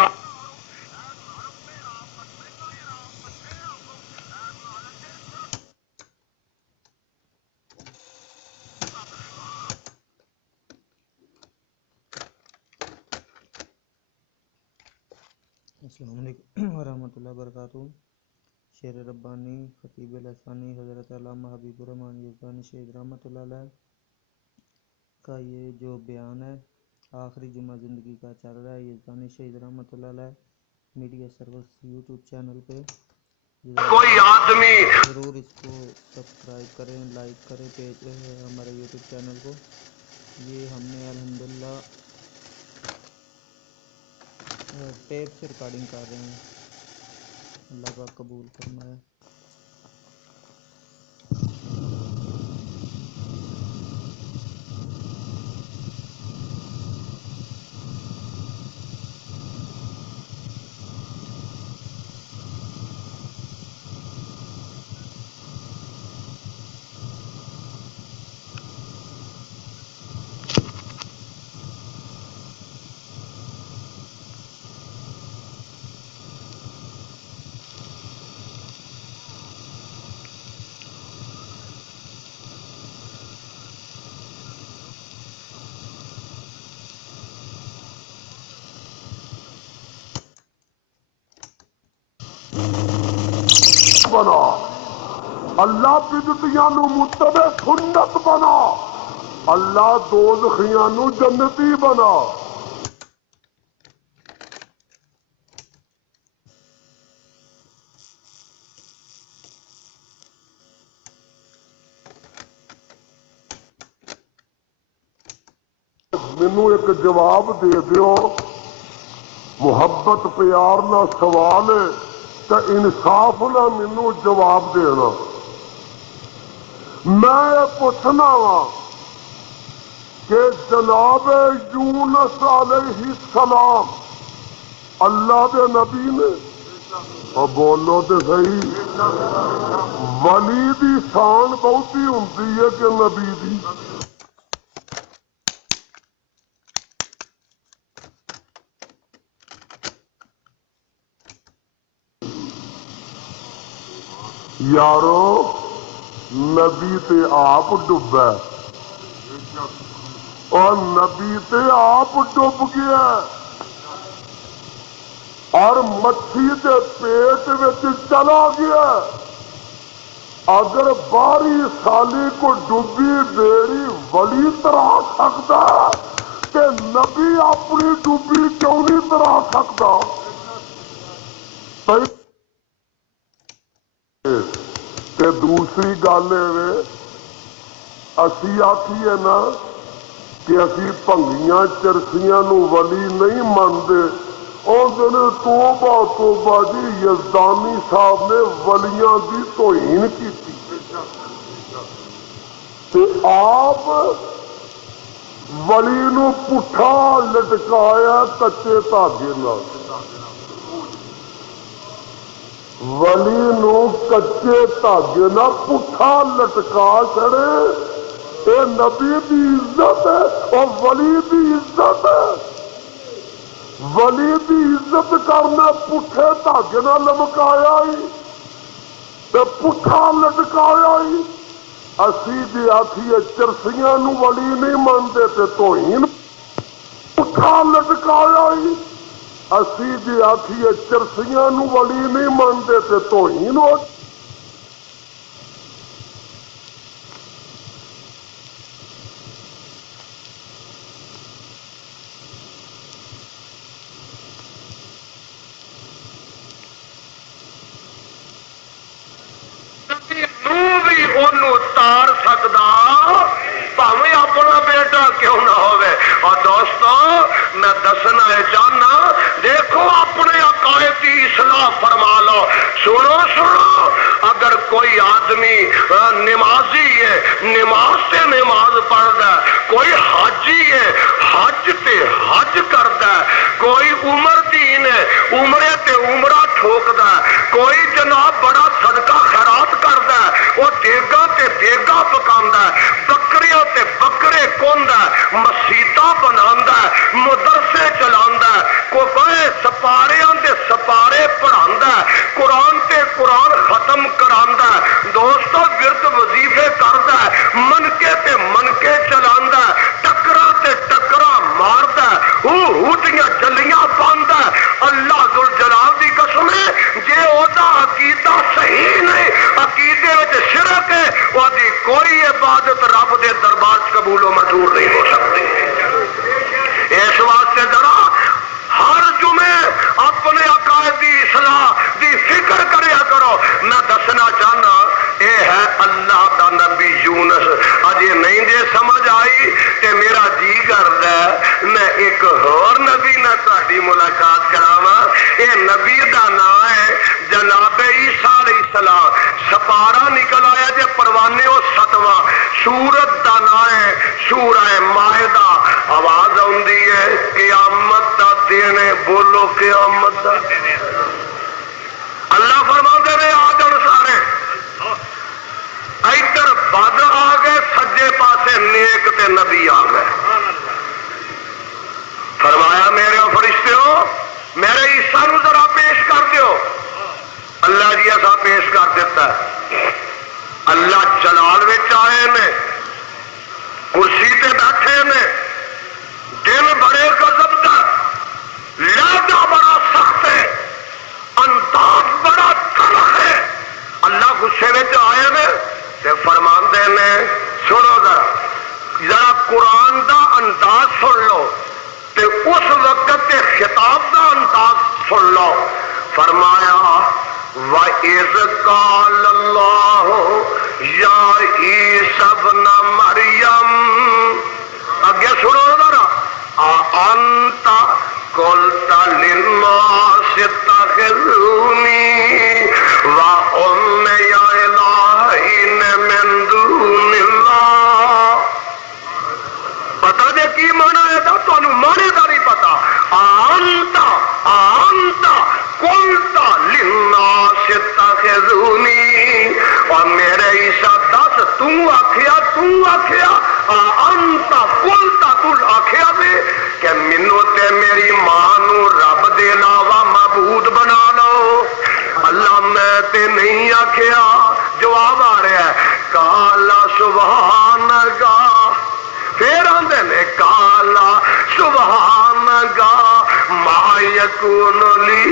السلام علیکم ورحمۃ اللہ وبرکاتہ۔ شعر ربانی خطیب لسانی حضرت علامہ حبیب الرحمن یزدانی شہید رحمۃ اللہ علیہ کا یہ جو بیان ہے آخری جمعہ زندگی کا چل رہا ہے یزدانی شہید رحمۃ اللہ علیہ میڈیا سروس یوٹیوب چینل پہ کوئی آدمی ضرور اس کو سبسکرائب کریں، لائک کریں پیج ہمارے یوٹیوب چینل کو۔ یہ ہم نے الحمدللہ ٹیپ سے ریکارڈنگ کر رہے ہیں، اللہ پاک قبول فرمائے۔ بنا، اللہ بدعتیاں نو متبع سنت بنا، اللہ دوزخیاں نو جنتی بنا۔ مینوں ایک جواب دے دیو، محبت پیار نہ سوال ہے تو انصاف نہ مینوں جواب دینا۔ میں یہ پوچھنا وا کہ جناب یونس علیہ السلام اللہ دے نبی نے؟ اور بولو تے صحیح، ولی دی شان بہتی ہوندی ہے کہ نبی دی؟ یارو نبی تے آپ ڈبا اور نبی تے آپ ڈب گیا اور مچھی دے پیٹ وچ چلا گیا۔ اگر 12 سالی کو ڈبی بیڑی ولی ترا سکتا کہ نبی اپنی ڈبی کیوں نہیں ترا سکتا؟ تے دوسری گل اسی آخیے نا کہ اسی بھنگیاں چرسیاں نو ولی نہیں مانتے، اس دن توبہ توبہ جی یزدانی صاحب نے ولیاں دی توہین کی تے آپ ولی نو پٹھا لٹکایا کچے دھاگے نال، ولی نو کچے دھاگے نہ پٹھا لٹکا چڑے۔ اے نبی دی عزت ہے اور ولی دی عزت ہے۔ ولی دی عزت کرنا پٹھے دھاگے نہ لمکایا ہی تے پٹھا لٹکایا ہی۔ اسی دی آکھیے چرسیاں نو ولی نہیں مانتے تے توہین پٹھا لٹکایا ہی، اسی دی آکھیے چرسیاں نو ولی نہیں مانتے تے توہین ہو۔ تار سکدا بھاویں اپنا بیٹا کیوں نہ ہوئے۔ اور دوستو میں دسنا چاہنا، دیکھو اپنے عقائد کی اصلاح فرما لو۔ سنو سنو، اگر کوئی آدمی نمازی ہے نماز سے نماز پڑھتا ہے، کوئی حاجی ہے حج تے حج کرتا ہے، کوئی عمر دین ہے عمرے تے عمرہ ٹھوکتا ہے، کوئی جناب بڑا صدقہ خیرات کرتا ہے، وہ دیگا تے دیگا پکاندا ہے، بکریوں تے بکرے کوندا ہے، مسیتاں بناندا ہے، مدرسے چلاندا ہے، کوئی سپاریاں تے سپارے پڑھاندا ہے، قرآن تے قرآن ختم کراندا ہے، دوستو ورد وظیفے کردا ہے، منکے تے منکے چلاندا ہے، ٹکرا تے ٹکرا ماردا ہے، ہوٹیاں جلیاں پاندا ہے۔ اللہ ذوالجلال دی قسم ہے جے اودا عقیدہ صحیح نہیں، عقیدے وچ شرک ہے، وہ دی کوئی عبادت رب دے دربار قبول و منظور نہیں ہو سکتی۔ اس واسطے ذرا ہر جمعے اپنے عقائد دی اصلاح دی فکر کریا کرو۔ میں دسنا چاہنا اے ہے اللہ دا نبی یونس، اجے نہیں جے سمجھ آئی تے میرا جی کردا ہے میں ایک اور نبی نہ تہاڈی ملاقات کراواں۔ اے نبی دا نام ہے جناب عیسیٰ علیہ السلام۔ سپارہ نکل آیا جے پروانے او 7واں، سورت دا نام ہے سورہ مائدہ۔ آواز آندی ہے قیامت دا دن ہے، بولو قیامت دا۔ اللہ فرماندے نے آ جان سارے، ادھر بد آ گئے، سجے پاسے نیک تے نبی آ گئے۔ فرمایا میرے فرشتیوں میرے عیسیٰ نو ذرا پیش کر دیو۔ اللہ جی ایسا پیش کر دیتا ہے۔ اللہ جلال وچ آئے نے، کرسی تے بیٹھے نے، دل بڑے غضب دا، لہجہ بڑا سخت ہے، انداز بڑا سن لو تے اس وقت تے خطاب دا انداز سن لو. فرمایا وَإِذْ قَالَ اللَّهُ يَا عِيسَى ابْنَ مَرْيَمَ. اگے سنو ذرا. أَأَنْتَ قُلْتَ لِلنَّاسِ اتَّخِذُونِي وَأُمِّيَ إِلَٰهَيْنِ مِن دُونِ اللَّهِ. پتہ دے کی مانا ہے تو تمہیں مانے دا نہیں پتا. أَأَنْتَ قُلْتَ لِلنَّاسِ اتَّخِذُونِي. اور میرے عیسیٰ دس توں آکھیا أَأَنْتَ قُلْتَ تو آکھیا دے کہ منو تے میری ماں نو رب دے علاوہ معبود بنا لو. اللہ میں تے نہیں آکھیا. جواب آ رہا ہے کالا سبحانک. پھر آندے نے کالا سبحانک ما یکون لی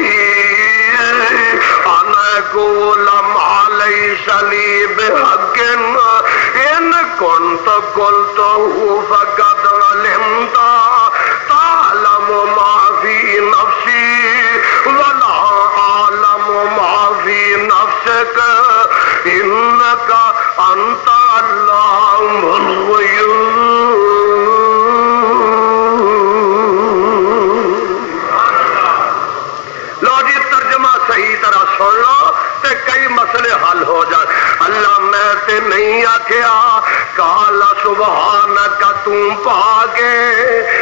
ان اقول ما لیس لی بحق ان کنت قلته فقد علمت تعلم ما فی نفسی ولا اعلم ما فی نفسک انک انت علام الغیوب. صحیح طرح سن لو تے کئی مسئلے حل ہو جائے. اللہ میں تے نہیں آکھیا کالا سبحانک تم پاکے.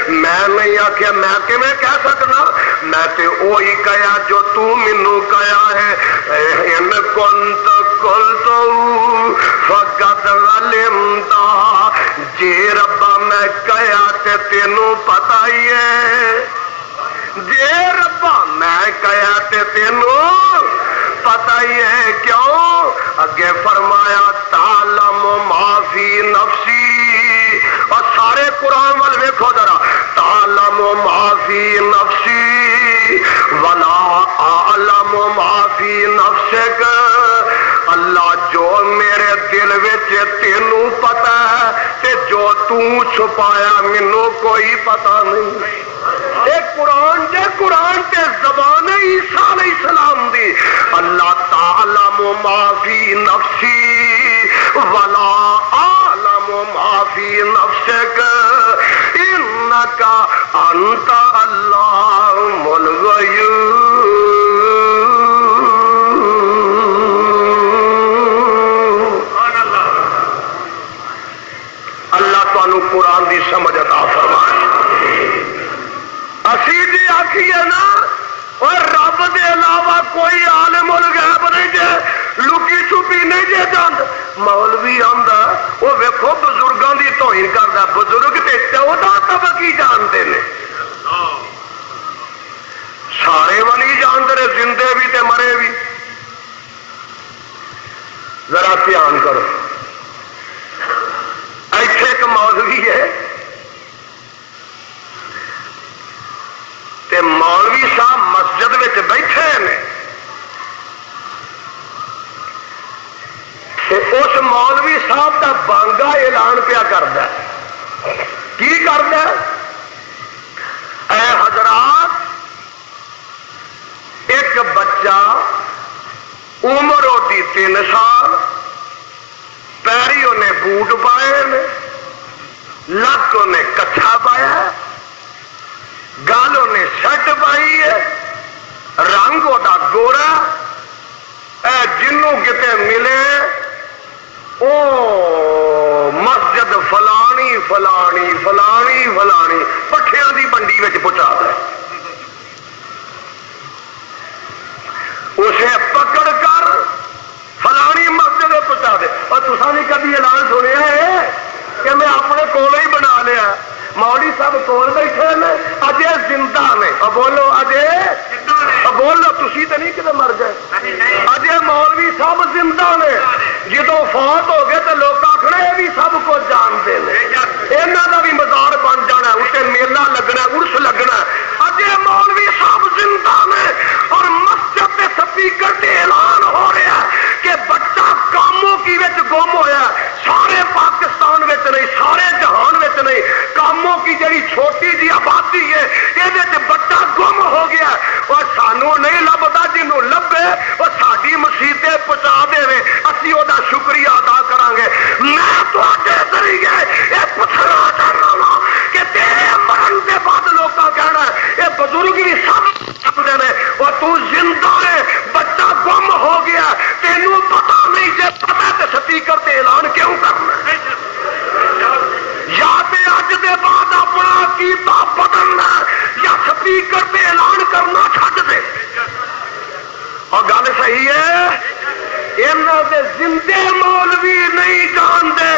میں نہیں آکھیا. میں کیویں کہہ سکنا؟ میں تے وہی کہیا جو تو مینوں کہیا ہے. ان کنت قلت فقد علمت. جے ربا میں کہیا تے تینوں پتہ ہی ہے. جے ربا میں کہیا تے تینوں پتہ ہی ہے. کیوں؟ اگے فرمایا تعلم ما فی نفسی. اور سارے قرآن وال ویکھو ذرا. تعلم ما فی نفسی ولا اعلم ما فی نفسک. اللہ جو میرے دل وچ تینوں پتہ ہے تے جو تو چھپایا مینوں کوئی پتہ نہیں. ایک قرآن جے قرآن تے زبان عیسیٰ علیہ السلام دی. اللہ تعلم ما فی نفسی ولا اعلم ما فی نفسک انک انت علام الغیوب. اللہ تانوں قرآن دی سمجھ عطا فرمائے. اسی جی آکھیے نا اور رب دے علاوہ کوئی عالم الغیب نہیں جے لکی چھپی نہیں جے جاند. مولوی آندا وہ ویکھو بزرگاں دی توہین کردا. بزرگ تے 14 طبقے جانتے نے. سارے ولی جانتے نے زندے بھی تے مرے بھی. ذرا دھیان کرو. ایتھے ایک مولوی ہے تے مولوی صاحب مسجد میں بیٹھے ہیں. اس مولوی صاحب کا بانگا اعلان پیا کرتا ہے. کی کرتا ہے؟ اے حضرات ایک بچہ عمر ہوتی 3 سال پیری انہیں بوٹ پائے لک انہیں کچھا پایا گالوں نے شرٹ پائی ہے رنگ وہدا گورا. اے جنوں کتے ملے او مسجد فلانی فلانی فلانی فلانی پٹھیاں دی منڈی میں پہنچا دے. اسے پکڑ کر فلانی مسجد میں پہنچا دے. اور تساں نے کبھی اعلان سنیا ہے کہ میں اپنے کول ہی بنا لیا. مولوی صاحب کول بیٹھے نے اجے زندہ نے. بولو اجے بولو تسی تو نہیں کتنے مر گئے. اجے مولوی صاحب زندہ نے. جدو فوت ہو گئے تو لوگ آخر یہ بھی سب کچھ جانتے ہیں. یہاں کا بھی مزار بن جانا اسے میلہ لگنا ارس لگنا. اجے مولوی صاحب زندہ نے اور مسجد کے سپیکر سے اعلان ہو رہا ہے کہ بچہ کاموں کی گم ہوا. سارے پاکستان نہیں سارے جہان نہیں. کاموں کی جڑی چھوٹی چھوٹی جی آبادی ہے یہ بچہ گم ہو گیا اور سانو نہیں لبدا جنوں لبے اور ساری مسیطے پہنچا دے اسی وہ شکریہ ادا کریں گے میں تواڈے ذریعے یہ پوچھنا چاہنا وا کہ تیرے مرن کے بعد لوگ کہنا یہ بزرگ بھی سب سمجھتے ہیں اور تو زندہ ہے بچہ گم ہو گیا تینوں پتا نہیں جے پتا تے سپیکر تے اعلان کیوں کرنا یا تے اج دے بعد اپنا عقیدہ بدلنا یا سپیکر تے اعلان کرنا چھڈ دے اور گل صحیح ہے انہاں دے زندے مولوی نہیں جانتے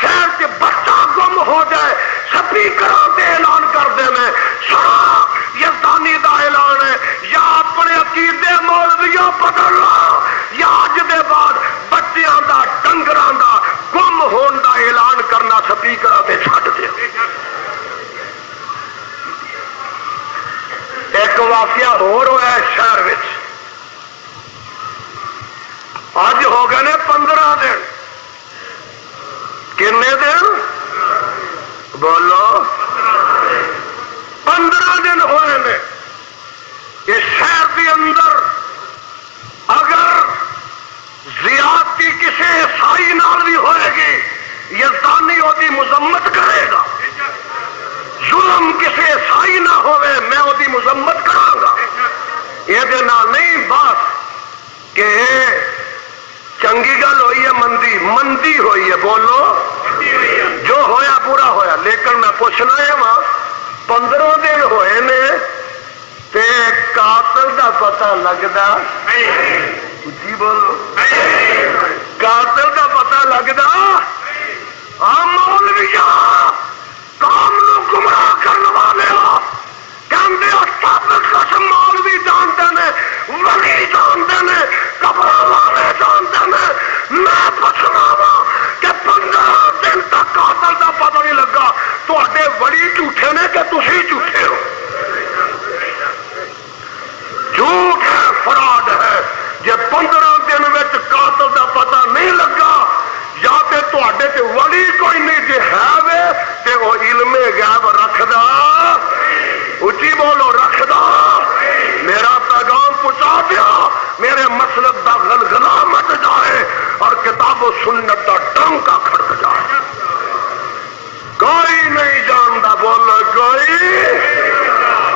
شہر کے بچہ گم ہو جائے سپیکراں تے اعلان کر دینے سارا یزدانی دا اعلان ہے یا اپنے عقیدے مولویوں بدل لو یا اج دے بعد بچیاں دا ڈنگراں دا گم ہون دا اعلان کرنا سپیکراں تے چھڈ دیو ایک واقعہ ہور ہوا ہے شہر وچ اج ہو گئے نے 15 دن کنے دن بولو 15 دن ہوئے نے اس شہر کے اندر اگر زیادتی کسی عیسائی نال بھی ہوئے گی یزدانی وہی مذمت کرے گا ظلم کسی عیسائی نہ ہوئے میں وہی مذمت کراں گا یہ نہیں بات کہ چنگی گل ہوئی ہے مندی ہوئی ہے بولو جو ہویا پورا ہویا لیکن میں پوچھنا ہے وہاں 15 دن ہوئے نے تے قاتل دا پتہ لگدا اچھی بولو قاتل دا پتہ لگدا مولویا قوم نو گمراہ کرنے والے ہو کہندے ہو سب کچھ مولوی جانتے ہیں ولی جانتے ہیں قبر والے جانتے ہیں میں پوچھنا وا کہ 15 دن تک قاتل دا پتہ نہیں لگا تواڈے ولی جھوٹے نے کہ تسی جھوٹے ہو جھوٹ ہے فراڈ ہے جے 15 دن وچ قاتل دا پتہ نہیں لگا یا تے تواڈے تے ولی کوئی نہیں جے ہے وے تے او علم غیب رکھدا اچھی بولو رکھدا میرا پیغام پہنچا دیا میرے مسلک دا غلغلہ مٹ جائے اور کتاب و سنت دا ڈنکا کھڑک جائے کوئی نہیں جانتا بول کوئی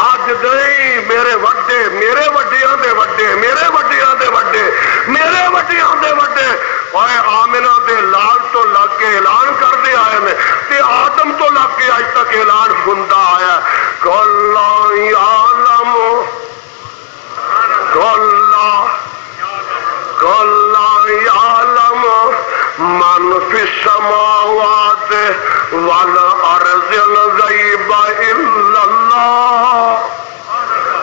اج نہیں میرے وڈیاں دے وڈے میرے وڈیاں دے وڈے میرے وڈیاں دے وڈے اوے آمنہ دے لال تو لگ کے اعلان کر دے آئے نے تے آدم تو لگ کے اج تک اعلان گندا آیا کلا یعلم من فی السماوات والارض الغیب الا اللہ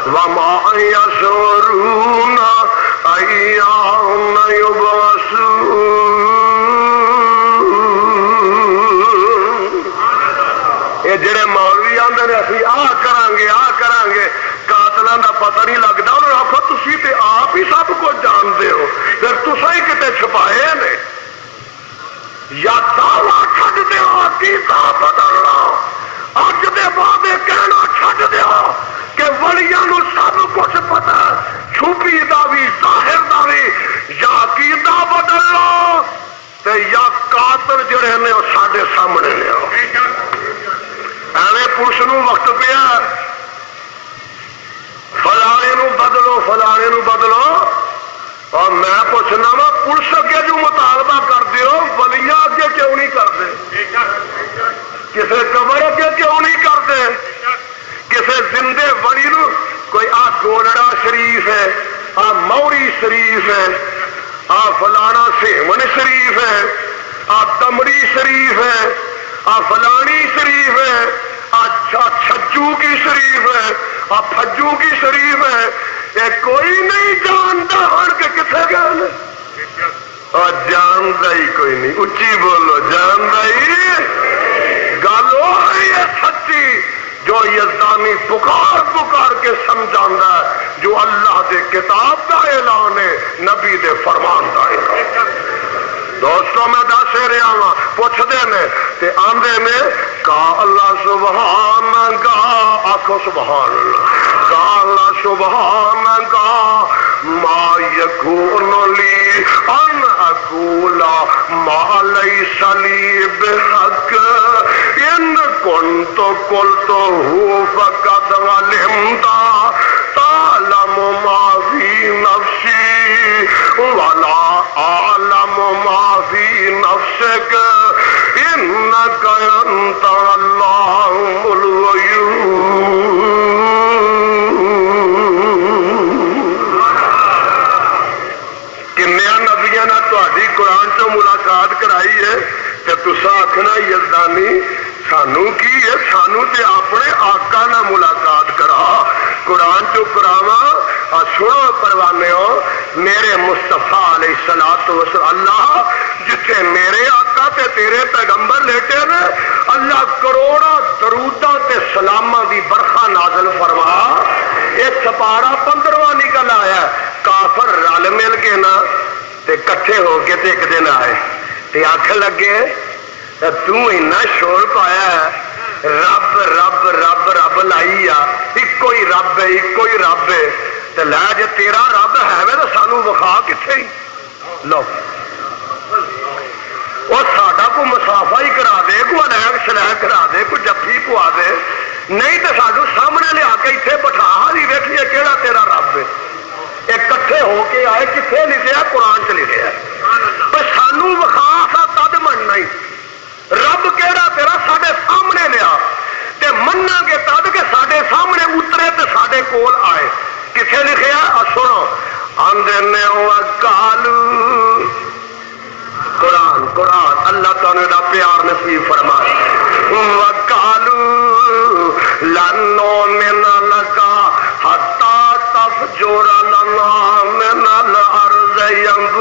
وما یشعرون ایان یبعثون یہ جڑے مولوی آندے نے اسی آ کران گے قاتلاں دا پتہ نہیں لگدا انہوں نے آکھو تسی تے آپ ہی سب کچھ جانتے ہو پھر تساں ہی کتے چھپائے نے یا دعویٰ چھڈ دیو عقیدہ بدل لو اج دے بعد کہنا چھڈ دیو کہ ولیاں نو سب کچھ پتہ چھپی دا بھی ظاہر دا بھی یا عقیدہ بدل لو تے یا قاتل جڑے نے وہ ساڈے سامنے لیاؤ ایویں پولیس نو وقت پیا فلانے نو بدلو اور میں پوچھنا وا پولیس اگے جو مطالبہ کر دیو ولیاں اگے کیوں نہیں کرتے کسے قبر اگے کیوں نہیں کرتے کسے زندے ولی نو کوئی آ گولڑا شریف ہے آ موری شریف ہے آ فلانا سیمن شریف ہے آ دمڑی شریف ہے آ فلانی شریف ہے چھجو کی شریف ہے آ پھجو کی شریف ہے یہ کوئی نہیں جانتا ہر کے کتنے گئے اور جانتا ہی کوئی نہیں اچھی بولو جانتا ہی گل ہو رہی ہے سچی جو یزدانی پکار کے سمجھانا ہے جو اللہ دے کتاب دا اعلان ہے نبی دے فرمان دا اعلان دوستوں میں دس رہا ہوں پوچھتے ہیں تے آندے میں قال سبحانك آخو سبحان اللہ قال سبحانك ما يكون لي ان اقول ما ليس لي بحق ان كنت قلته فقد علمت تعلم ما في نفسي ولا اعلم ما في نفسك انك انت علام الغیوب. کنیا نبیاں نے تہاڈی قرآن چ ملاقات کرائی ہے تے تساں آکھنا یزدانی سانو کی ہے سانو تے اپنے آقا نال ملاقات کرا قرآن چو کراواں. سنو پروانےو میرے مصطفیٰ علیہ الصلوۃ والسلام اللہ جتھے میرے آقا تے تیرے پیغمبر لیٹے نے اللہ کروڑا دروداں تے سلاماں دی برخا نازل فرما. یہ سپارا 15واں نکل آیا کافر رل مل کے نا تے کٹھے ہو کے تے ایک دن آئے تے آکھ لگے تو اتنا شور پایا ہے رب رب رب رب لائی آ ایکو ہی رب ہے ایکو ہی رب ہے تے لے جے تیرا رب ہے وے تو سانو وکھا کتنے ہی لو وہ ساڈا کو مسافہ ہی کرا دے کوئی الیگ شلیگ کرا دے کوئی جفی پوا دے نہیں تو سانو سامنے لیا کے اتنے بٹھا ہی ویکھیے کہڑا تیرا رب ہے. اکٹھے ہو کے آئے کتنے لکھا قرآن چ لکھا پر سانو وکھا سا تد مننا ہی رب کہڑا تیرا ساڈے سامنے لیا تے مننا گے تد کہ ساڈے سامنے اترے تے ساڈے کول آئے. کتنے لکھا سنو آندے نے کالو قرآن قرآن اللہ تعالی دا پیار نصیب فرمائے. وکالو لنو من لکا حتا تفجر لنا من الارض ينبوعا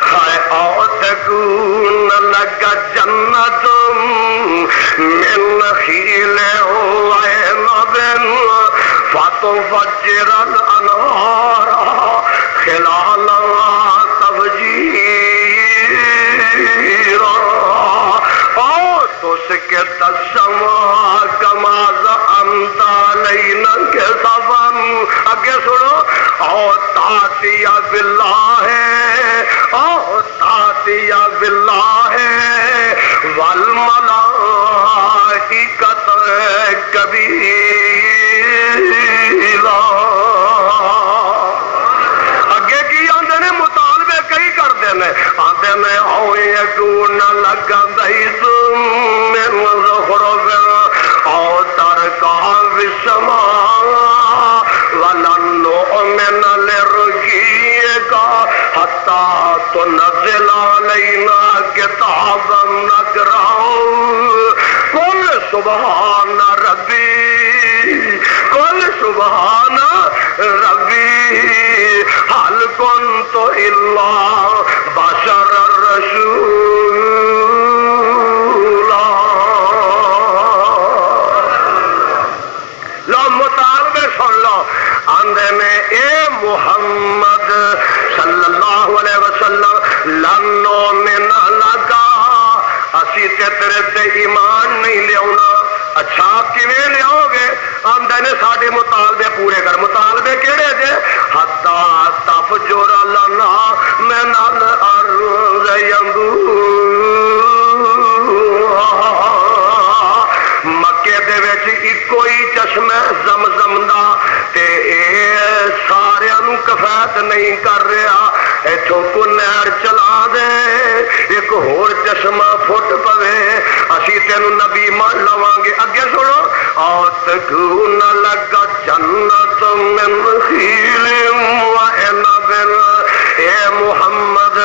خائے او تکون لکا جنت من نخیل وعنب فتفجر الانہار خلالها تفجیرا او تسکت السماء کما زعمت علینا کسفا. اگے سنو او تاتی باللہ او تاتی باللہ والملائکۃ کبیرا. اگے کی آندے نے مطالبے کئی کرتے ہیں آندے نے او یکون لگا بیت من زخرف او ترکا بالسماء ولن نؤمن لرقیک حتی تنزل علینا کتابا نقرأہ. قل سبحان ربی قل سبحان ربی حل کنت الا بشر الرسولا. لو مطالبے سن لو آندے میں اے محمد صلی اللہ علیہ وسلم لنو من لکا اسی تے تیرے تے ایمان نہیں لیاؤنا. اچھا کیویں لیاؤ گے آندے نے ساڈے مطالبے پورے کر. مطالبے کیڑے جے حتا تفجر لنا من الارض ينبوعا. مکے دے وچ اکو ہی چشمہ زمزم دا تے اے ساریاں نوں کفایت نہیں کر رہا. ایتھوں کو نہر چلا دے ایک ہور چشمہ پھٹ پوے اسی تینوں نبی مان لواں گے. اگے سنو او تکون لگا جنت من نخیل وعنب. اے محمد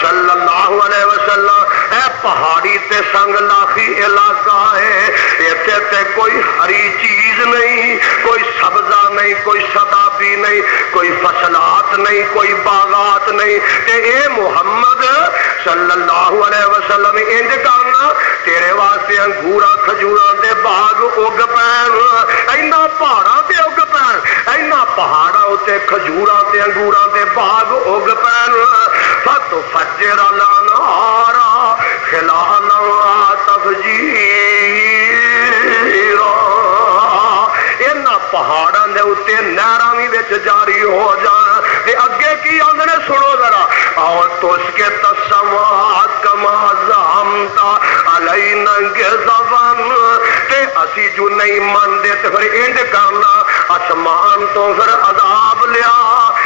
صلی اللہ علیہ وسلم اے پہاڑی تے سنگ لاخی علاقہ ہے ایتھے تے کوئی ہری چیز نہیں کوئی سبزہ نہیں کوئی شتابی نہیں کوئی فصلات نہیں کوئی باغات نہیں. تے اے محمد صلی اللہ علیہ وسلم انج کرنا تیرے واسطے انگوراں کھجوراں دے باغ اگ پین اینا پہاڑاں تے اگ پین اینا پہاڑاں تے کھجوراں تے انگوراں دے باغ اگ پین فتفجر الانہار خلالها تفجیرا انہاں پہاڑاں دے اوتے نہراں وی وچ جاری ہو جان تے اگے کی آندے نے سنو ذرا اور تو اس کے تسمات کما زعمتا علینا غضبن تے اسی جو نہیں ماندے تے پھر انج کرنا آسمان تو پھر عذاب لیا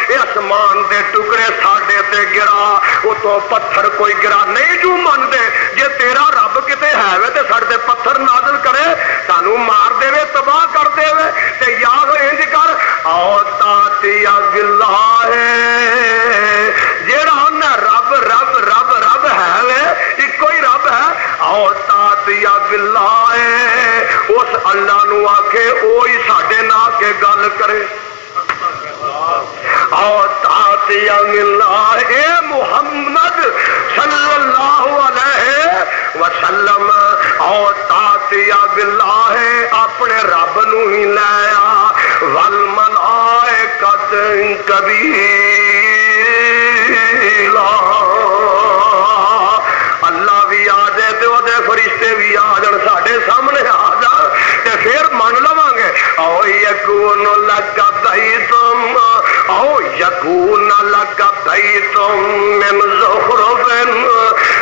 اے آسمان دے ٹکڑے ساڈے تے گرا او تو پتھر کوئی گرا نہیں جو من دے جے تیرا رب کتے ہے وے تے ساڈے تے پتھر نازل کرے سانو مار دے وے تباہ کر دے وے تے یا انج کر او تاتیا باللہ جیڑا ہن رب رب رب رب ہے وے اکو ہی رب ہے او تاتیا باللہ اس اللہ نو آکھے اوہی ساڈے نال کے گل کرے او تاتیا باللہ اے محمد صلی اللہ علیہ وسلم او تاتیا باللہ اپنے رب نو ہی لے آ والملائکۃ کبیلا اللہ بھی آ جائے تے وہ فرشتے بھی آ جان ساڈے سامنے آ جان تے پھر من لواں گے او یکون لک بیتم او یکون لک بیتم من زخرف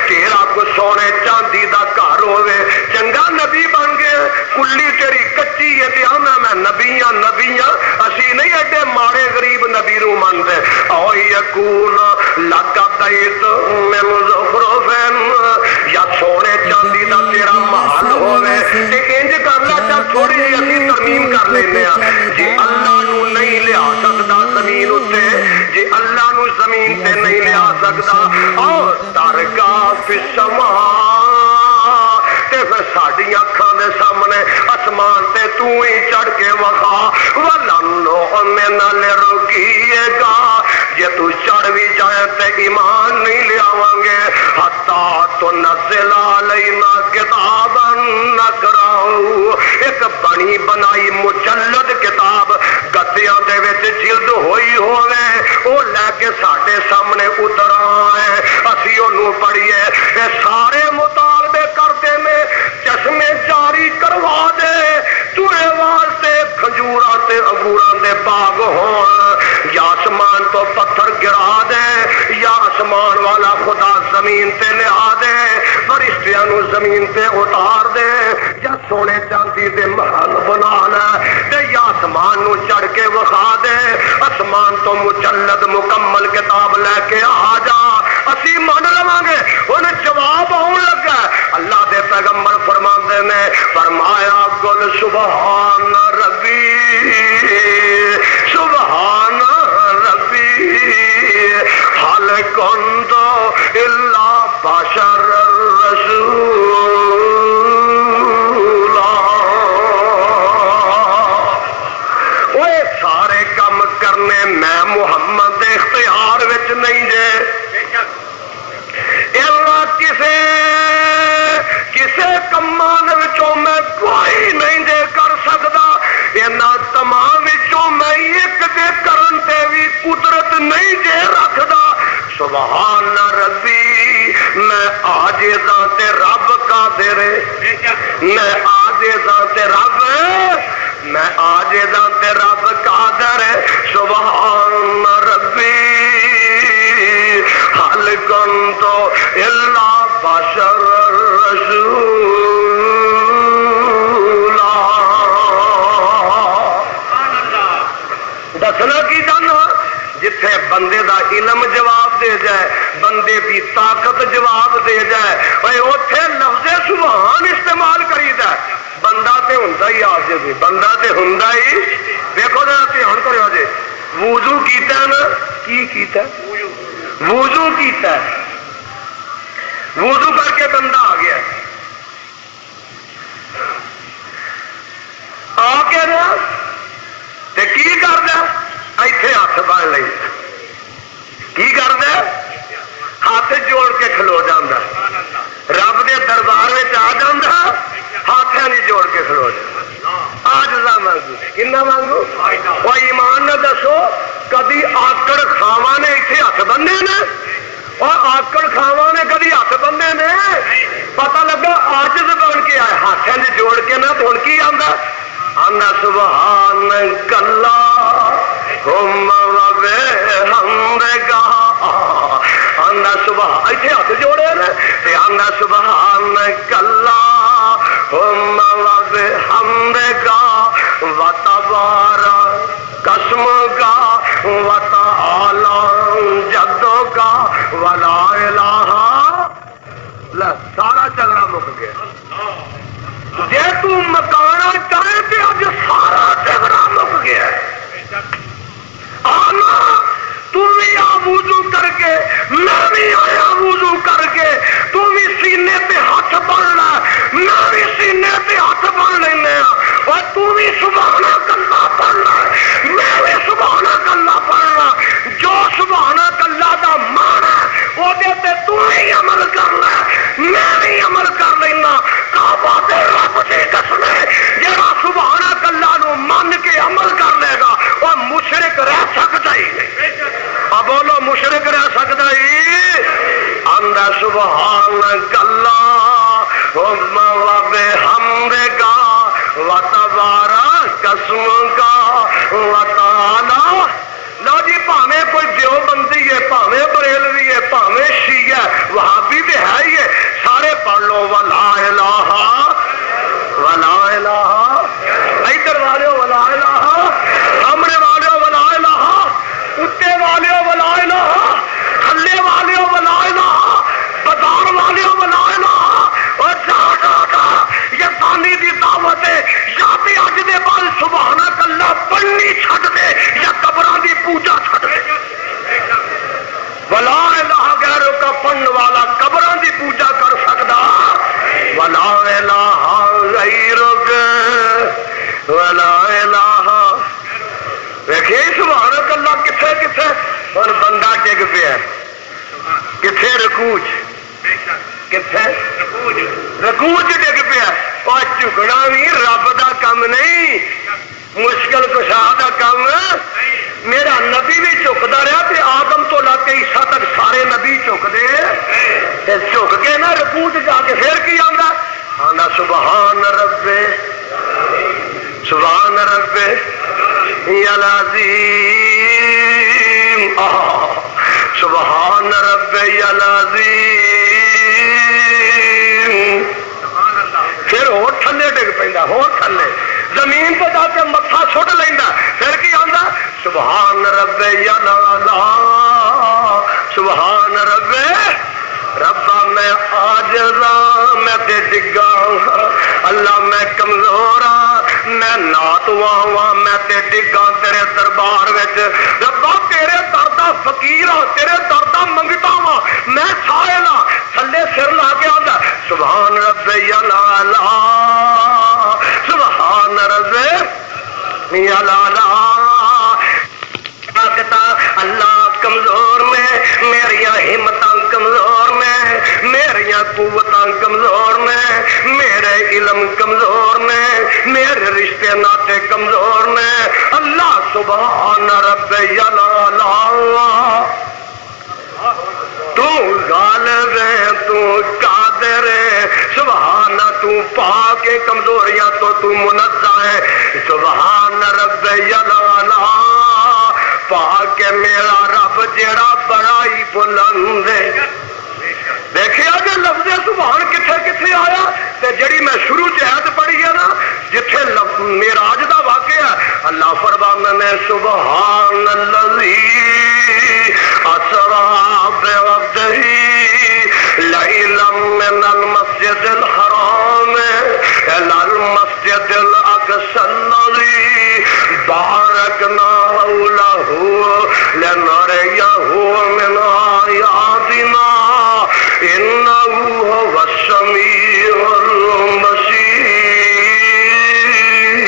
تیرا کو سونے چاندی دا گھر ہوے چنگا نبی بن گئے کلی تیری کچی ہے تے آنا میں نبیاں اسی نہیں ایڈے ماڑے غریب نبی نو مندے او یکون لک بیت من زخرف یا سونے چاندی دا تیرا محل ہوے تے انج کر لا چل تھوڑی جی اسی ترمیم کر لینے ہاں جی اللہ نو نہیں لیا سکدا زمین اتے جی اللہ نو زمین تے نہیں لیا سکدا او ترکا فی السماء تے پھر ساڈی اکھاں دے سامنے آسمان تے تو ہی چڑھ کے وکھا ولن نؤمن لرقیے گا جے تو چڑھ بھی جائے تے ایمان نہیں لیاواں گے حتی تنزل علینا کتابا نقرأہ ایک بنی بنائی مجلد کتاب گدیاں دے وچ جلد ہوئی ہوے او لے کے ساڈے سامنے اتر آئے اسی اونوں پڑھیے اے سارے مطالبے کرتے نے چشمے جاری کروا دے تورے واسطے کھجوراں تے انگوراں دے باغ ہون یا آسمان تو پتھر گرا دے یا آسمان والا خدا زمین تے لیا دے فرشتیاں نو زمین تے اتار دے یا سونے چاندی دے محل بنا لے تے یا آسمان نو چڑھ کے وکھا دے آسمان تو مجلد مکمل کتاب لے کے آ جا اسی من لواں گے ہن جواب آن لگا اللہ دے پیغمبر فرماندے نے فرمایا قل سبحان ربی سبحان ربی حل کنت الا بشر رسولا وہ سارے کم کرنے میں محمد دے اختیار وچ نہیں جے کسے کمان وچوں میں کوئی نہیں دے کر سکدا انہاں تمام وچوں میں ایک دے کرن تے بھی قدرت نہیں دے رکھدا سبحان ربی میں عاجزاں تے رب قادر میں عاجزاں تے رب میں عاجزاں تے رب قادر سبحان ربی حل کنت الا بشر رسولا دسنا کی جانا جتھے بندے دا علم جواب دے جائے بندے دی طاقت جواب دے جائے اوتھے لفظ سبحان استعمال کری جائے بندہ تے ہوندا ہی عاجز ہے بندہ تے ہوندا ہی دیکھو ذرا دھیان کرو جی وضو کیتا نا کی کیتا وضو کیتا وضو کر کے بندہ آ گیا آ کے نا تے کی کردا ایتھے ہاتھ بن لئی کی کردا ہاتھ جوڑ کے کھلو جاندا رب دے دربار وچ آ جاندا ہاتھ نہیں جوڑ کے کھلو جاندا آجزا مانگو کنا مانگو وہ ایمان نہ دسو کدی آکڑ خاواں نے ایتھے ہاتھ بننے نے اور مکھن کھاوا نے کدی ہاتھ بننے نے پتا لگا آجز بن کے آئے ہاتھوں سے جوڑ کے نہ تو ہوں کی آتا آنا سبحان اللہ آنا سبحان اتنے ہاتھ جوڑے نا آنا سبحان اللہ ہمدگا وتبارا قسم کا وتعالی جدوں کا ولا الہ سارا جھگڑا مک گیا جے تو مکانا چاہے تو اج سارا جھگڑا مک گیا آنا تم بھی آ وضو کر کے میں بھی آیا وضو کر کے تم بھی سینے پہ ہاتھ بننا میں بھی سینے پہ ہاتھ بن لینا اور تم بھی سبحان اللہ پڑھنا میں بھی سبحان اللہ پڑھنا جو سبحان اللہ دا مانا وہ تے تم ہی عمل کرنا میں بھی عمل کر لینا کعبہ دے رب دی قسم ہے جڑا سبحان اللہ نو من کے عمل کر لے گا وہ مشرک رہ سکتا ہی نہیں بولو مشرک رہ سکتا ہی اندر سبحان اللہ بحمدکا وتبارک قسمک وتعالی لو جی پاویں کوئی دیوبندی ہے پاویں بریلوی ہے پاویں شیعہ ہے وہابی بھی ہے ہی ہے سارے پڑھ لو ولا الہ ولا الہ ادھر والے ولا الہ سامنے والے ولا الہ اتے والے ولا الہ تھلے والے ولا الہ بازار والے ولا الہ اور جا یہ تانی دی دعوت ہے یا تے اج دے بعد سبحان اللہ پڑھنی چھڈ دے یا قبراں دی پوجا چھڈ دے ولا الہ غیروں کا پڑھن والا قبراں دی پوجا کر سکدا ولا الہ غیرک ولا الہ دیکھیے سبحان اللہ کتنے کتنے اور بندہ ڈگ پیا کتنے رکوع کتنے رکوع ڈگ پیا اور جھکنا بھی رب دا کم نہیں مشکل کشا دا کم میرا نبی بھی جھکتا رہا تے آدم تو لگ کے عیسیٰ تک سارے نبی جھکتے جھک کے نا رکوع جا کے پھر کی آندا آندا سبحان رب سبحان رب العظیم سبحان رب العظیم پھر ہو تھلے ڈگ پہ ہو تھلے زمین پہ جا کے متھا سٹ لینا پھر کی آندا سبحان رب العلا سبحان رب ربا میں عاجزاں میں تے ڈگا اللہ میں کمزور ہاں میں ناتواں میں تے ڈگا تیرے دربار وچ ربا تیرے دردا فقیر ہاں تیرے دردا منگتا ہاں میں سائل ہاں تھلے سر لا کے آندا سبحان رب العلا سبحان رب العلا اللہ کمزور میں میری ہمتاں کمزور میں میری قوتاں کمزور میں میرے علم کمزور میں میرے رشتے ناطے کمزور میں اللہ سبحان رب العلا تو غالب ہے تو قادر ہے سبحان تو پاک کمزوریاں تو منزہ ہے سبحان رب العلا پاک میرا رب جیڑا بڑا ہی بلند ہے دیکھے کہ لفظ سبحان کتنے کتنے آیا تے جڑی میں شروع چہت پڑھی ہے نا جتھے معراج دا واقعہ اللہ فرماتا میں سبحان الذی اسرا بعبدہ لیلا من المسجد الحرام الى المسجد الاقصى الذي باركنا حوله لنريه من آياتنا إنه هو السميع البصير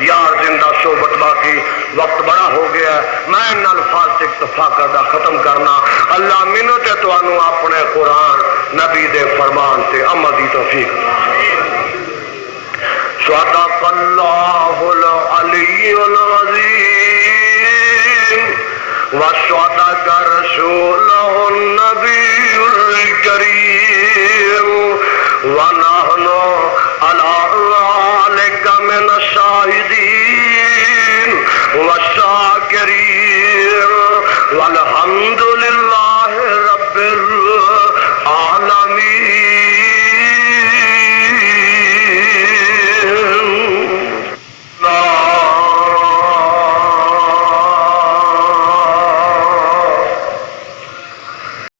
یار زندہ صحبت باقی وقت بڑا ہو گیا میں ان الفاظ سے اکتفا کردہ ختم کرنا اللہ منت تو اپنے قرآن نبی دے فرمان سے عمل دی توفیق صدق اللہ العلی العظیم وصدق رسوله النبي الكريم ونحن على ذلك من الشاهدين والشاكرين والحمد لله رب العالمين.